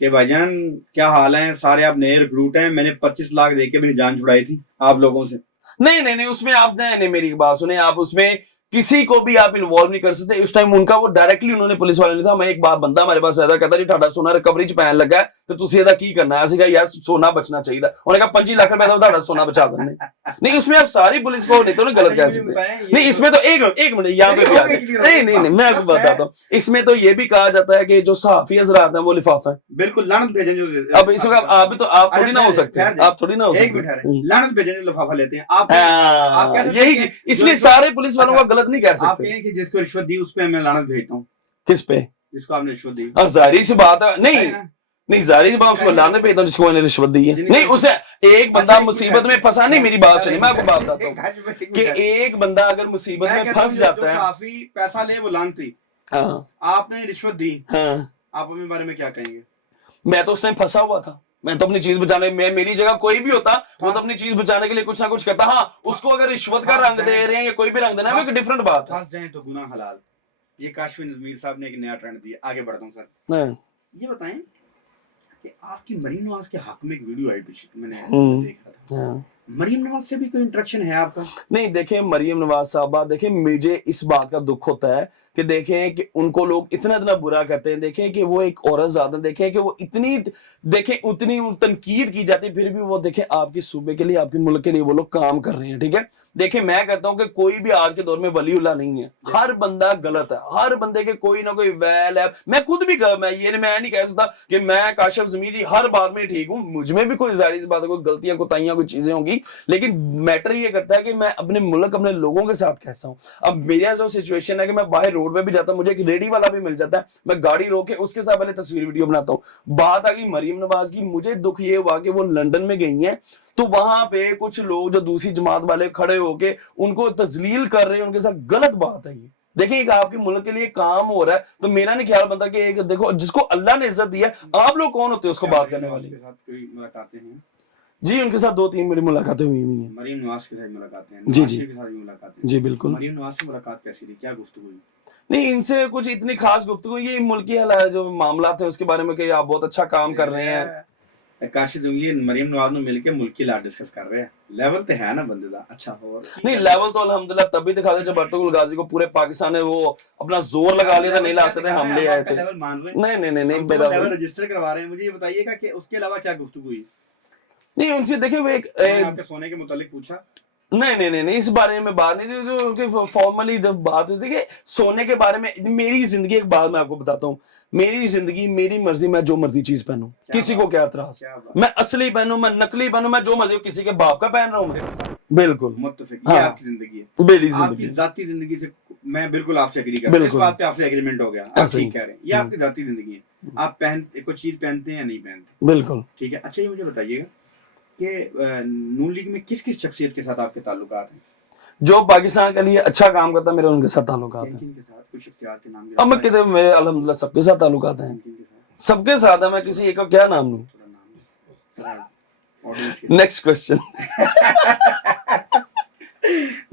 कि भाईजान क्या हाल है, सारे आप नए रिक्रूट हैं, मैंने 25 लाख दे के मेरी जान छुड़ाई थी आप लोगों से। नहीं, उसमें आप नहीं, मेरी बात सुने, आप उसमें किसी को भी आप इन्वॉल्व नहीं कर सकते। उस टाइम उनका वो डायरेक्टली उन्होंने पुलिस वाले ने था, मैं एक बार बंदा हमारे पास आया कहता जी ਤੁਹਾਡਾ सोना रिकवरी च पैन लगा तो तुसी ਇਹਦਾ ਕੀ करना है? ਅਸੀਂ कहा यार सोना बचना चाहिए। उन्होंने कहा 25 लाख रुपए तो ਤੁਹਾਡਾ सोना बचा देंगे। नहीं उसमें आप सारी पुलिस को नहीं तो ना गलत कह सकते। नहीं इसमें तो एक मिनट यहाँ पे भी आ गए। नहीं मैं आपको बताता हूँ, इसमें तो ये भी कहा जाता है कि जो सहाफी हजरात हैं वो लिफाफा है। बिल्कुल लानत भेजें जो अब इस वक्त आप भी तो आप थोड़ी ना हो सकते, आप थोड़ी ना हो एक मिनट सकते। लानत भेजें जो लिफाफा लेते हैं आप यही चीज, इसलिए सारे पुलिस वालों का गलत नहीं कह आप सकते। कि जिसको रिश्वत दी उस पे मैं लानत भेजता हूँ। किस पे? जिसको आपने रिश्वत दी। और जाहिर सी बात है, नहीं जाहिर सी बात, उसको लानत भेजता हूँ जिसको मैंने रिश्वत दी है। नहीं उसे एक बंदा मुसीबत में फंसा, नहीं मेरी बात सुनिए, मैं आपको बात बताता हूँ कि एक बंदा अगर मुसीबत में फंस जाता है, काफी पैसा ले वो लानती, आपने रिश्वत दी, आप अपने बारे में क्या कहेंगे? मैं तो उस टाइम फंसा हुआ था, मैं तो अपनी चीज बचाने में, मेरी जगह कोई भी होता वो तो अपनी चीज बचाने के लिए कुछ ना कुछ करता। हाँ उसको अगर रिश्वत का रंग दे रहे हैं या कोई भी रंग देना है, वो एक डिफरेंट बात है। फंस जाए तो गुनाह हलाल। ये काशिफ नज़मीर साहब ने एक नया ट्रेंड दिया। आगे बढ़ता हूँ सर, ये बताएं कि आपकी मरीम नवाज के हक में एक वीडियो आई पीछे, मैंने देख रहा था, मरीम नवाज से भी कोई इंटरेक्शन है आपका? नहीं देखें मरीम नवाज साहबा, देखें मुझे इस बात का दुख होता है कि देखें कि उनको लोग इतना बुरा करते हैं। देखें कि वो एक औरत ज़्यादा, देखें कि वो इतनी, देखें उतनी तनकीद की जाती है, फिर भी वो देखें आपके सूबे के लिए, आपके मुल्क के लिए वो लोग काम कर रहे हैं। ठीक है, देखें मैं कहता हूं कि कोई भी आज के दौर में वलीउल्लाह नहीं है, हर बंदा गलत है, हर बंदे के कोई ना कोई वैल है। मैं खुद भी मैं नहीं कह सकता कि मैं काशिफ ज़मीरी हर बात में ठीक हूं, मुझ में भी कोई जाहिर सी बात है कोई गलतियां कोताहियां कोई चीजें होंगी, लेकिन मैटर ये करता है कि मैं अपने मुल्क अपने लोगों के साथ कैसा हूं। अब मेरा जो सिचुएशन है कि मैं बाहर रोड पे भी जाता हूं, मुझे एक रेडी वाला भी मिल जाता है, मैं गाड़ी रोक के उसके साथ पहले तस्वीर वीडियो बनाता हूं। बात आ गई मरीम नवाज की, मुझे दुख ये हुआ कि वो लंदन में गई हैं, तो वहां पे कुछ लोग जो दूसरी जमात वाले खड़े होके उनको तजलील कर रहे हैं, उनके साथ गलत बात है। ये देखिए एक आपके मुल्क के लिए काम हो रहा है, तो मेरा नहीं ख्याल बनता कि एक देखो जिसको अल्लाह ने इज्जत दी है, आप लोग कौन होते हैं उसको बात करने वाले? मुलाकातें हैं जी, उनके साथ 2-3 मेरी मुलाकातें हुई हैं। मरीम नवाज के साथ मुलाकातें हैं, जी के साथ मुलाकातें जी बिल्कुल। मरीम नवाज से मुलाकात कैसी रही, क्या गुफ्तगू हुई? नहीं इनसे कुछ इतनी खास गुफ्तगू, ये मुल्की हालात जो मामला थे उसके बारे में कि आप बहुत अच्छा काम कर रहे हैं। काशिफ ज़मीरी मरीम नवाज ने मिलके मुल्की ला डिस्कस कर रहे हैं, लेवल तो है ना बंदे दा अच्छा हो। नहीं लेवल तो अल्हम्दुलिल्लाह तभी दिखा दे जब अर्तुगरुल गाजी को पूरे पाकिस्तान ने वो अपना जोर लगा लिया था, नहीं ला सकते, हमले आए थे। नहीं मेरा लेवल रजिस्टर करवा रहे हैं। मुझे ये बताइएगा कि उसके अलावा क्या गुफ्तगू हुई? नहीं उनसे देखिए वो एक आपके सोने के मुतालिक पूछा? नहीं इस बारे में बात नहीं थी, जो उनके फॉर्मली जब बात हुई देखिए सोने के बारे में। मेरी जिंदगी एक बात मैं आपको बताता हूँ, मेरी जिंदगी मेरी मर्जी, मैं जो मर्जी चीज पहनूं, किसी को क्या एतराज, मैं असली पहनूं, मैं नकली पहनूं, मैं जो मर्जी, किसी के बाप का पहन रहा हूँ, बिल्कुल मुत्तफिक। ये आपकी जिंदगी है, मेरी जिंदगी, आपकी जाती जिंदगी से मैं बिल्कुल आपसे एग्री करता हूं, इस बात पे आपसे एग्रीमेंट हो गया, आप ठीक कह रहे हैं, ये आपकी जाती जिंदगी है, आप कोई चीज पहनते हैं या नहीं पहनते, बिल्कुल ठीक है। अच्छा ये मुझे बताइएगा कि नून लीग में किस किस शख्सियत के साथ आपके ताल्लुकात हैं? जो पाकिस्तान के लिए अच्छा काम करता है मेरे उनके साथ ताल्लुकात हैं। किन के साथ? कुछ शख्सियत के नाम? अब मैं कितने, मेरे अल्हम्दुलिल्लाह सबके साथ ताल्लुकात हैं, सबके साथ है, मैं किसी एक का क्या नाम लूं? Next question.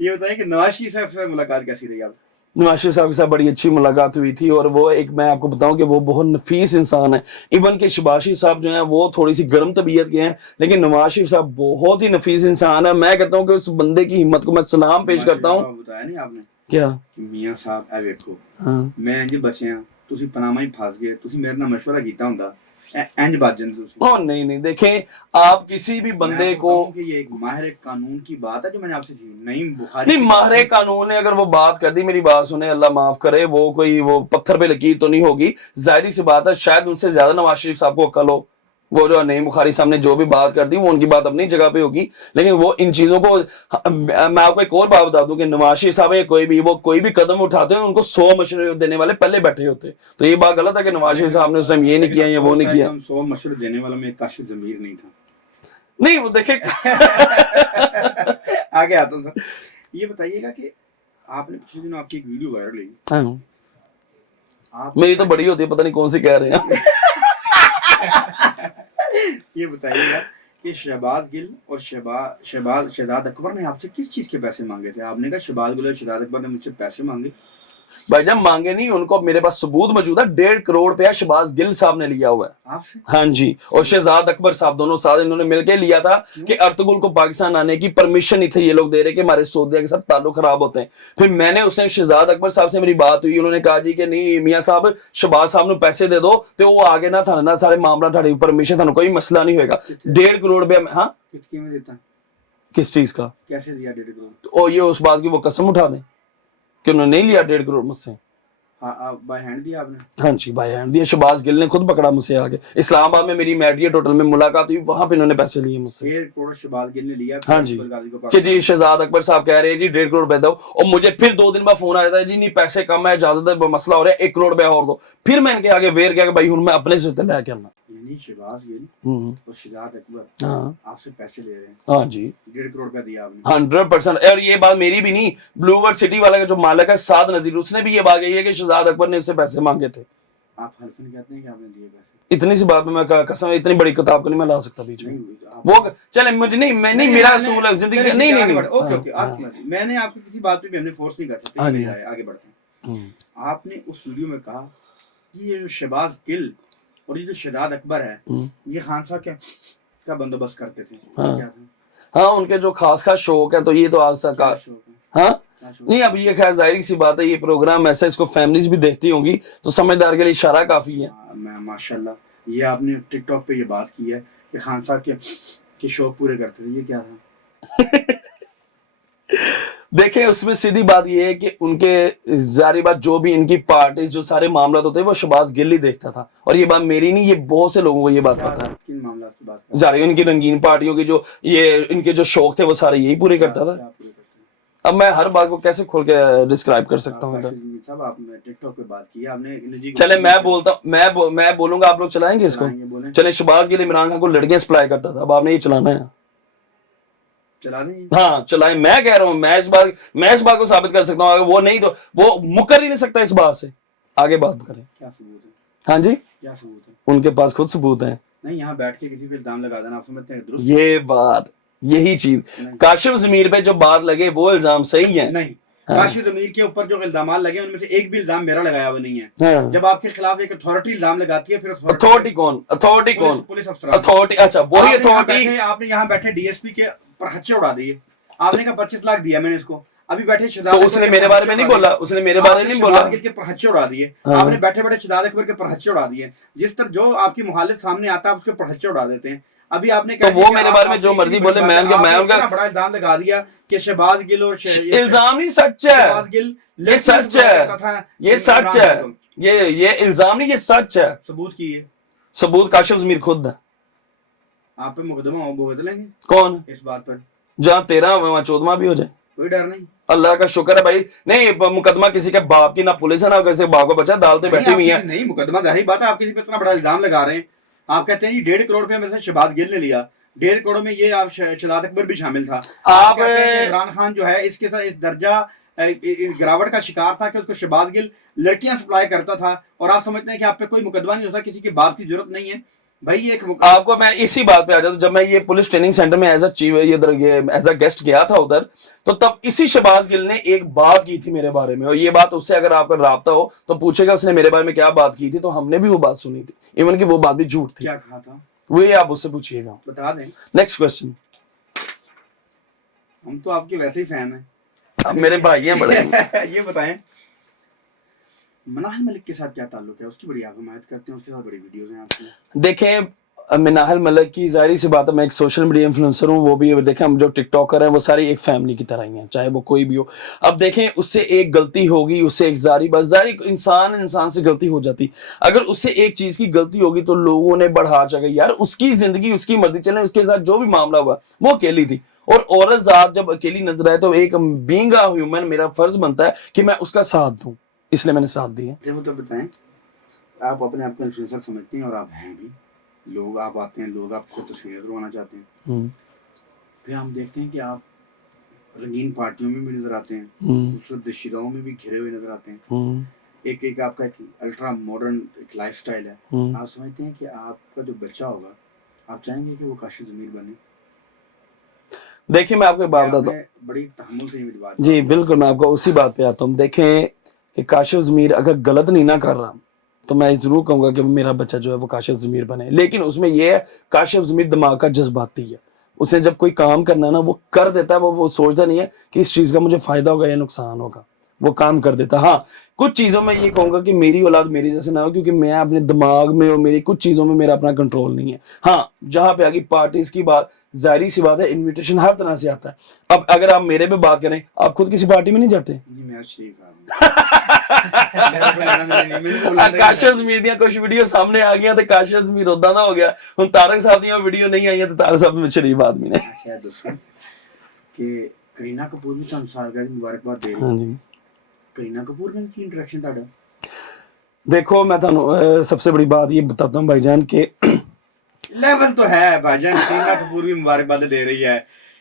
ये बताइए कि नवाज शरीफ साहब से मुलाकात कैसी रही आप? नवाज शरीफ साहब के साथ बड़ी अच्छी मुलाकात हुई थी, और वो एक मैं आपको बताऊं कि वो बहुत नफीस इंसान है। इवन के शहबाज शरीफ साहब जो हैं वो थोड़ी सी गर्म तबीयत के हैं, लेकिन नवाज शरीफ साहब बहुत ही नफीस इंसान है। मैं कहता हूं कि उस बंदे की हिम्मत को मैं सलाम पेश करता हूं। बताया नहीं आपने क्या मियां साहब ए देखो, हाँ मैं इंज बचिया तुसी पनामा ही फस गए, तुसी मेरे नाल मशवरा कीता हुंदा इंज बच जांदे तुसी। ओ नहीं देखें आप किसी भी बंदे को, कि ये एक माहिर कानून की बात है जो मैंने आपसे की, नहीं बुखारी नहीं माहिर कानून ने अगर वो बात कर दी, मेरी बात सुने, अल्लाह माफ करे, वो कोई वो पत्थर पे लकीर तो नहीं होगी, जाहिर सी बात है शायद उनसे ज्यादा नवाज शरीफ साहब को अकल हो, وہ جو نعیم بخاری صاحب نے جو بھی بات کر دی وہ ان کی بات اپنی جگہ پہ ہوگی, لیکن وہ ان چیزوں کو, میں آپ کو ایک اور بات بتا دوں کہ نواز شریف صاحب وہ کوئی بھی قدم اٹھاتے ہیں ان کو 100 مشورے دینے والے پہلے بیٹھے ہوتے, تو یہ بات غلط ہے کہ نواز شریف صاحب نے اس ٹائم یہ نہیں کیا یا وہ نہیں کیا. 100 مشورے دینے والا میں کاشف ضمیر نہیں تھا. نہیں وہ دیکھیں آگے آتا ہوں سر. یہ بتائیے گا کہ آپ نے پچھلے دنوں آپ کی ایک ویڈیو وائرل ہوئی, میری تو بڑی ہوتی ہے, پتہ نہیں کون سی کہہ رہے ہیں. یہ بتائیے گا کہ شہباز گل اور شہزاد اکبر نے آپ سے کس چیز کے پیسے مانگے تھے؟ آپ نے کہا شہباز گل اور شہزاد اکبر نے مجھ سے پیسے مانگے. بھائی جان مانگے نہیں, ان کو میرے پاس ثبوت موجود ہے, 1.5 کروڑ روپیہ شہباز گل صاحب نے لیا ہوا ہے آپ سے. ہاں جی, اور شہزاد اکبر صاحب دونوں ساتھ انہوں نے مل کے لیا تھا کہ ارطغرل کو پاکستان آنے کی پرمیشن نہیں تھی یہ لوگ دے رہے کہ ہمارے سعودیہ کے ساتھ تعلق خراب ہوتے ہیں. پھر میں نے اس نے شہزاد اکبر صاحب سے میری بات ہوئی, انہوں نے کہا جی کہ نہیں میاں صاحب شہباز صاحب نے پیسے دے دو تو وہ آگے نہ تھا سارے معاملہ تھوڑی پرمیشن تھا, کوئی مسئلہ نہیں ہوئے گا. 1.5 کروڑ روپیہ. ہاں کتنے میں دیتا, کس چیز کا, کیسے دیا 1.5 کروڑ؟ اور یہ اس بات کی وہ قسم اٹھا دیں کہ انہوں نے نہیں لیا 1.5 کروڑ مجھ سے. بائی ہینڈ دیا آپ نے؟ ہاں جی بائی ہینڈ دیا. شہباز گل نے خود پکڑا مجھ سے آگے, اسلام آباد میں میری میڈیٹ ہوٹل میں ملاقات ہوئی, وہاں پہ انہوں نے پیسے لیے مجھ سے. 1.5 کروڑ شہباز گل نے لیا. ہاں جی کہ جی شہزاد اکبر صاحب کہہ رہے ہیں جی 1.5 کروڑ روپے دو, اور مجھے پھر 2 دن بعد فون آیا تھا جی نہیں پیسے کم ہے, اجازت ہے, مسئلہ ہو رہا ہے, 1 کروڑ روپے اور دو. پھر میں ان کے آگے ویر کیا کہ بھائی ہوں میں اپنے سے لے کے آنا. یعنی شہباز گل اور شہزاد اکبر آپ سے پیسے لے رہے ہیں. ہاں جی 1.5 کروڑ روپے دیا آپ نے 100%. اور یہ بات میری بھی نہیں, بلو ورڈ سٹی والا کا جو مالک ہے سعد نذیر, اس نے بھی یہ بات کہی ہے کہ شہزاد اکبر نے اس سے پیسے مانگے تھے. آپ حلفاً کہتے ہیں کہ آپ نے دیے پیسے؟ اتنی سی بات میں قسم اتنی بڑی کتاب کو نہیں میں لا سکتا بیچ میں. وہ چلے مجھے نہیں, میں نہیں, میرا اصول ہے زندگی کا. نہیں نہیں اوکے, میں نے آپ کو کسی بات پہ بھی ہم نے فورس نہیں کر سکتے, آگے بڑھتے ہیں. آپ نے اس ویڈیو میں کہا کہ یہ جو شہباز گل اور یہ جو شہزاد اکبر ہے یہ خان صاحب کا بندوبست کرتے تھے. ہاں ان کے جو خاص خاص شوق ہیں, تو یہ تو آپ کا ہاں نہیں. اب یہ خیر ظاہر سی بات ہے, یہ پروگرام ایسا اس کو فیملیز بھی دیکھتی ہوں گی تو سمجھدار کے لیے اشارہ کافی ہے. ماشاءاللہ یہ آپ نے ٹک ٹاک پہ یہ بات کی ہے کہ خان صاحب کے شوق پورے کرتے تھے, یہ کیا تھا؟ دیکھیں اس میں سیدھی بات یہ ہے کہ ان کے ظاہری بات جو بھی ان کی پارٹیز جو سارے معاملات ہوتے ہیں وہ شہباز گل ہی دیکھتا تھا, اور یہ بات میری نہیں, یہ بہت سے لوگوں کو یہ بات پتا ہے. کن معاملات کی بات؟ ظاہر ان کی رنگین پارٹیوں کی جو یہ ان کے جو شوق تھے وہ سارے یہی پورے کرتا تھا. اب میں ہر بات کو کیسے کھول کے ڈسکرائب کر سکتا ہوں ادھر. آپ نے ٹک ٹاک پہ بات کی, آپ نے چلے میں بولتا ہوں, میں بولوں گا, آپ لوگ چلائیں گے اس کو. چلے شہباز گل عمران خان کو لڑکیاں سپلائی کرتا تھا, اب آپ نے یہ چلانا ہے. ہاں چلائیں, میں کہہ رہا ہوں, میں اس بات کو ثابت کر سکتا ہوں, وہ نہیں تو وہ مکر ہی نہیں سکتا اس بات سے. آگے بات کریں. کیا ثبوت ہے؟ ہاں جی کیا ثبوت ہے؟ ان کے پاس خود ثبوت ہیں. نہیں یہاں بیٹھ کے کسی پہ الزام لگا دینا آپ سمجھتے ہیں درست؟ یہ بات یہی چیز کاشف ضمیر پہ جو بات لگے وہ الزام صحیح ہے. نہیں, کاشف ضمیر کے اوپر جو الزامات لگے ان میں سے ایک بھی الزام میرا لگایا ہوا نہیں ہے. جب آپ کے خلاف ایک اتھارٹی الزام لگاتی ہے, پھر اتھارٹی کون؟ پولیس افسر اتھارٹی. اچھا وہی اتھارٹی. آپ نے یہاں بیٹھے ڈی ایس پی کے پرخچے اڑا دیے, آپ نے کہا 25 لاکھ دیا میں نے اس کو, ابھی بیٹھے شہزاد تو اس نے میرے بارے میں نہیں بولا, اس نے میرے بارے میں نہیں بولا. کے پرخچے اڑا دیے آپ نے, بیٹھے بیٹھے شہزاد اکبر کے پرخچے اڑا دیے. جس طرح جو آپ کی مخالف سامنے آتا ہے اس کے پرخچے اڑا دیتے ہیں. ابھی آپ نے تو وہ میرے بارے میں جو مرضی بولے, میں ان کا بڑا الزام لگا دیا کہ شہباز گل اور الزام نہیں, سچ ہے, یہ سچ ہے, یہ سچ ہے, یہ الزام نہیں, یہ سچ ہے. ثبوت کی ہے, ثبوت کاشف ضمیر خود ہے. آپ پہ مقدمہ ہو وہ بدلیں گے کون اس بات پر؟ جہاں 13 وہاں 14 بھی ہو جائے, کوئی ڈر نہیں. اللہ کا شکر ہے بھائی. نہیں مقدمہ کسی کے باپ کی, نہ پولیس ہے نہ کسی باپ کو بچا, عدالتیں بیٹھی ہوئی ہیں. نہیں مقدمہ ظاہری بات ہے, آپ کسی پہ اتنا بڑا الزام لگا رہے ہیں. آپ کہتے ہیں یہ 1.5 کروڑ روپے میں سے شہباز گل نے لیا, 1.5 کروڑ میں یہ آپ شہزاد اکبر بھی شامل تھا. آپ عمران خان جو ہے اس کے ساتھ اس درجہ گراوٹ کا شکار تھا کہ اس کو شہباز گل لڑکیاں سپلائی کرتا تھا, اور آپ سمجھتے ہیں کہ آپ پہ کوئی مقدمہ نہیں ہوتا, کسی کے باپ کی ضرورت نہیں ہے. بھائی ایک آپ کو میں اسی بات پہ آ جاتا ہوں, جب میں یہ پولیس ٹریننگ سینٹر میں ایز اے گیسٹ گیا تھا ادھر, تو تب اسی شہباز گل نے ایک بات کی تھی میرے بارے میں, اور یہ بات اس سے اگر آپ کا رابطہ ہو تو پوچھے گا اس نے میرے بارے میں کیا بات کی تھی, تو ہم نے بھی وہ بات سنی تھی, ایون کہ وہ بات بھی جھوٹ تھی. کیا کہا تھا وہی آپ اس سے پوچھیے گا, بتا دیں. Next question. ہم تو آپ کے ویسے ہی فین ہیں, اب میرے بھائی ہیں بڑے. یہ بتائیں مناہل ملک کے ساتھ کیا تعلق ہے؟ اس کی بڑی آپ حمایت کرتے ہیں, اس کے ساتھ بڑی ویڈیوز ہیں آپ کی. دیکھیں मिनाहल मलिक की ज़ाहिर सी बात है, मैं एक सोशल मीडिया इन्फ्लुएंसर हूँ, वो भी देखें हम जो टिकटॉकर हैं वो सारी एक फैमिली की तरह ही हैं, चाहे वो कोई भी हो। अब देखें उससे एक गलती होगी, उससे एक ज़ाहिर इंसान से गलती हो जाती, अगर उससे एक चीज़ की गलती होगी तो लोगों ने बढ़ा चढ़ा, यार उसकी ज़िंदगी उसकी मर्जी चले, उसके साथ जो भी मामला हुआ वो अकेली थी, और औरत ज़ात जब अकेली नजर आए तो एक बीइंग अ ह्यूमन मेरा फ़र्ज बनता है कि मैं उसका साथ दूँ, इसलिए मैंने साथ दिया। जब तो बताएं, आप अपने आप को इन्फ्लुएंसर समझते हैं और आप हैं भी, लोग आप आते हैं, लोग आपको तस्वीर करवाना चाहते हैं, फिर हम देखते हैं कि आप रंगीन पार्टियों में भी नजर आते हैं, खूबसूरत दशगाहों में भी घिरे हुए नजर आते हैं, एक आपका एक अल्ट्रा मॉडर्न एक लाइफस्टाइल है। आप समझते हैं कि आपका जो बच्चा होगा, आप चाहेंगे कि वो काशिफ ज़मीर बने? देखिए मैं आपको एक बात बताता हूँ, बड़ी तहम्मुल से ये बात जी बिल्कुल, मैं आपको उसी बात पे आता हूँ। देखें कि काशिफ ज़मीर अगर गलत नहीं ना कर रहा तो मैं ज़रूर कहूँगा कि मेरा बच्चा जो है वो काशिफ ज़मीर बने, लेकिन उसमें ये है काशिफ ज़मीर दिमाग का जज्बाती है, उसे जब कोई काम करना है ना वो कर देता है, वो सोचता नहीं है कि इस चीज़ का मुझे फ़ायदा होगा या नुकसान होगा, वो काम कर देता। हाँ, कुछ चीज़ों में ये कहूँगा कि मेरी औलाद मेरी जैसे ना हो, क्योंकि मैं अपने दिमाग में और मेरी कुछ चीज़ों में मेरा अपना कंट्रोल नहीं है। हाँ, जहाँ पे आगे पार्टीज़ की बात, ज़ाहिर सी बात है इन्विटेशन हर तरह से आता है। अब अगर आप मेरे पे बात करें, आप खुद किसी पार्टी में नहीं जाते? जी मैं शरीफ काशिफ ज़मीर ਦੀਆਂ कुछ वीडियो सामने आ गई तो काशिफ ज़मीर उदा ਦਾ हो गया, ਹੁਣ ਤਾਰਕ ਸਾਹਿਬ ਦੀਆਂ वीडियो नहीं आई तो तारक साहब में शरीफ आदमी ने। अच्छा दोस्तों कि करीना कपूर भी ਤੁਹਾਨੂੰ ਸਾਲਗਿਰਾ ਦੀ ਮੁਬਾਰਕਬਾਦ ਦੇ ਰਹੀ हाँ जी, करीना कपूर ਨਾਲ ਕੀ ਇੰਟਰੈਕਸ਼ਨ ਤੁਹਾਡਾ? देखो मैं ਤੁਹਾਨੂੰ सबसे बड़ी बात ये बताता हूँ भाईजान के लेवल तो है भाईजान, करीना कपूर भी मुबारकबाद दे रही है,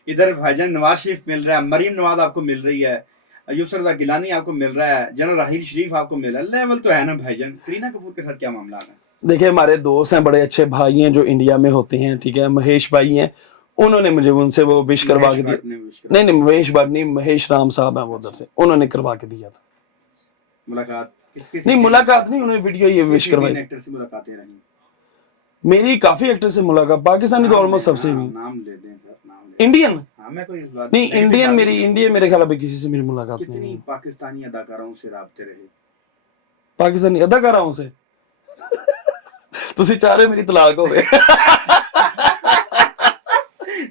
इधर भाईजान नवाज शरीफ मिल रहा है, मरीम नवाज आपको मिल रही है, यूसुफ रज़ा गिलानी आपको मिल रहा है, जनरल राहील शरीफ आपको मिल रहा है, लेवल तो है ना भाईजान। करीना कपूर के साथ क्या मामला है? देखिए हमारे दोस्त हैं, बड़े अच्छे भाई हैं जो इंडिया में होते हैं, ठीक है, महेश भाई हैं, उन्होंने मुझे उनसे वो विश करवा के दिया। नहीं महेश भट्ट नहीं, महेश राम साहब हैं वो उधर से, उन्होंने करवा के दिया था मुलाकात। नहीं मुलाकात नहीं, उन्होंने वीडियो ये विश करवाई थी। एक्टर से मुलाकातें रही? मेरी काफी एक्टर से मुलाकात, पाकिस्तानी तो ऑलमोस्ट सबसे भी। नाम ले दें सर, नाम ले। इंडियन? हाँ मैं कोई इस बात नहीं, इंडियन मेरे ख्याल में किसी से मेरी मुलाकात नहीं कितनी है। पाकिस्तानी अदाकारों से राब्ते रहे? पाकिस्तानी अदाकाराओं से तुसी चाह रहे हो मेरी तलाक होवे?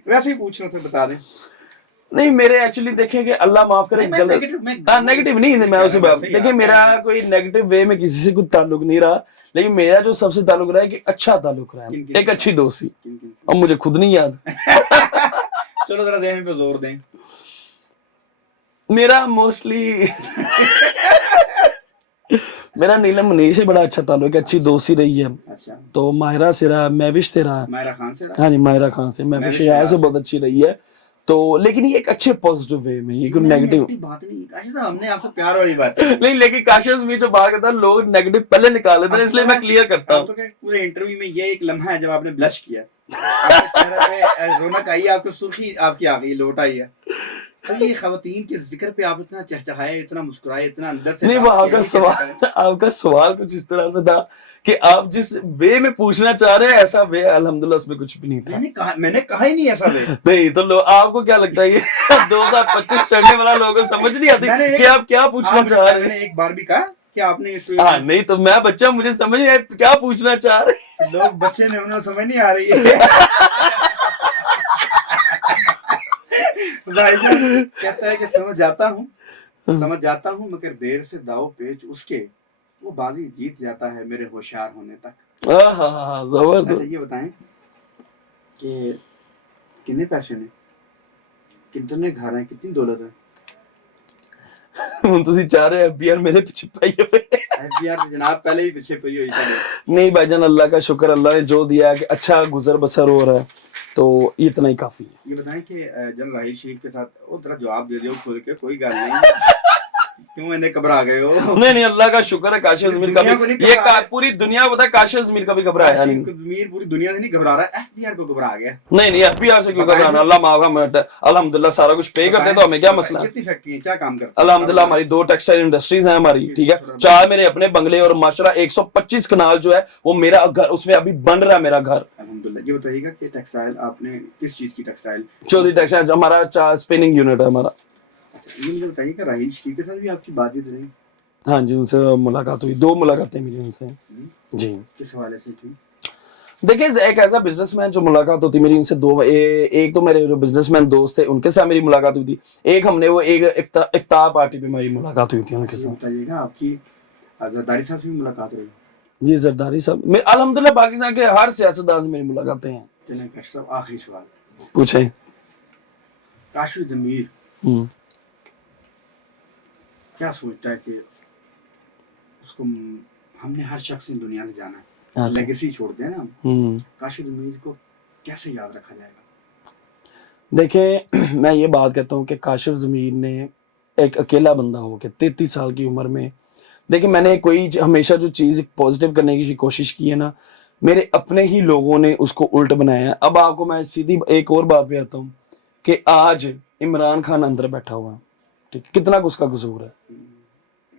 वैसे ही पूछना से बता दें। नहीं मेरे एक्चुअली देखें कि अल्लाह माफ करे गलत, नेगेटिव नहीं, मैं उसे बात देखिए मेरा कोई नेगेटिव वे में किसी से कोई ताल्लुक नहीं रहा, लेकिन मेरा जो सबसे ताल्लुक रहा है कि अच्छा ताल्लुक रहा है, एक अच्छी दोस्ती, अब मुझे खुद नहीं याद। चलो जरा ज़हन पे जोर दें। मेरा मोस्टली मेरा नीलम मनीष से बड़ा अच्छा ताल्लुक है, अच्छी दोस्ती रही है। अच्छा तो माहिरा से रहा, महविश से रहा, माहिरा खान से रहा? हाँ जी माहिरा खान से, महविश से बहुत अच्छी रही है। तो लेकिन ये एक अच्छे पॉजिटिव वे में, ये कोई नेगेटिव बात नहीं। काशिफ साहब हमने आपसे प्यार वाली बात नहीं, लेकिन काशिफ ज़मीर जो बात करता है लोग नेगेटिव पहले निकाल लेते हैं, इसलिए मैं क्लियर करता हूँ। तो पूरे इंटरव्यू में ये एक लम्हा है जब आपने ब्लश किया, आपके चेहरे पे रौनक आई, आपको सुर्खी आपकी आ गई, लौट आई है। तो ये खवातीन के जिक्र पे आप इतना चहचहाए, इतना मुस्कुराए, इतना अंदर से नहीं, वो आपका सवाल कुछ इस तरह से था कि आप जिस वे में पूछना चाह रहे हैं ऐसा वे अल्हम्दुलिल्लाह उसमें कुछ भी नहीं था। मैंने कहा ही नहीं ऐसा वे। नहीं तो आपको क्या लगता है ये 2025 चढ़ने वाला लोगों को समझ नहीं आती कि आप क्या पूछना चाह रहे हैं? मैंने एक बार भी कहा कि आपने इस नहीं तो मैं बच्चा, मुझे समझ नहीं आया क्या पूछना चाह रहे हैं। लोग बच्चे ने, उन्हें समझ नहीं आ रही है। कहता है कि समझ जाता हूँ मगर देर से दाव पेच उसके, वो बाजी जीत जाता है मेरे होशियार होने तक। जबरदस्त। ये बताएं कि कितने पैसे ने, कितने घर हैं, कितनी दौलत है? ਹੁਣ ਤੁਸੀਂ चाह रहे एफबीआर मेरे पीछे पाई हुए। एफबीआर जनाब पहले ही पीछे पई हुई थी। नहीं भाईजान, अल्लाह का शुक्र, अल्लाह ने जो दिया है कि अच्छा गुजर बसर हो रहा है, तो इतना ही काफी है। ये बताएं कि जनरल राहील शरीफ के साथ वो तरह जवाब दे दियो खुल के, कोई गल नहीं, क्यों इन्हें घबरा गए हो? नहीं अल्लाह का शुक्र है, काशिफ ज़मीर का भी ये पूरी दुनिया पता है, काशिफ ज़मीर का भी घबराया नहीं। ज़मीर पूरी दुनिया से नहीं घबरा रहा, एफबीआर को घबरा गया। नहीं एफबीआर से क्यों घबराना, अल्लाह माफ, अल्हम्दुलिल्लाह सारा कुछ पे करते हैं, तो हमें क्या मसला है? कितनी फैक्ट्री है, क्या काम करते हैं? अल्हम्दुलिल्लाह हमारी 2 टेक्सटाइल इंडस्ट्रीज हैं हमारी, ठीक है, 4 मेरे अपने बंगले और माशाल्लाह 125 कनाल जो है वो मेरा घर, उसमें अभी बन रहा है मेरा घर। अल्हम्दुलिल्लाह। ये बताइएगा कि टेक्सटाइल आपने किस चीज की टेक्सटाइल? चौधरी टेक्सटाइल, हमारा स्पिनिंग यूनिट है हमारा। ये मुझे बताइए कि राहील शरीफ के साथ भी आपकी बातचीत रही? हाँ जी, उनसे मुलाकात हुई, 2 मुलाकातें मिली उनसे। जी किस हवाले से थी? देखिए एक ऐसा बिजनेसमैन जो मुलाकात होती मेरी उनसे दो एक तो मेरे जो बिजनेसमैन दोस्त थे उनके साथ मेरी मुलाकात हुई थी, एक हमने वो एक इफ्तार पार्टी पे मेरी मुलाकात हुई थी उनके ये साथ। बताइएगा आपकी जरदारी साहब से भी मुलाकात रही? जी जरदारी साहब मेरे अल्हम्दुलिल्लाह पाकिस्तान के हर सियासतदान से मेरी मुलाकातें हैं। चलें काशिफ साहब, आखिरी सवाल, पूछें। काशिफ ज़मीर हम्म, क्या सोचता है कि उसको हमने हर शख्स ने दुनिया से जाना हाँ है, जी। लेगेसी छोड़ते हैं ना हम, हम्म, काशिफ ज़मीर को कैसे याद रखा जाएगा? देखें मैं ये बात कहता हूँ कि काशिफ ज़मीर ने एक अकेला बंदा हो के 33 साल की उम्र में, देखिए मैंने हमेशा जो चीज़ पॉजिटिव करने की कोशिश की है ना, मेरे अपने ही लोगों ने उसको उल्ट बनाया है। अब आपको मैं सीधी एक और बात पे आता हूँ कि आज इमरान खान अंदर बैठा हुआ है, ठीक है, कितना उसका कसूर है,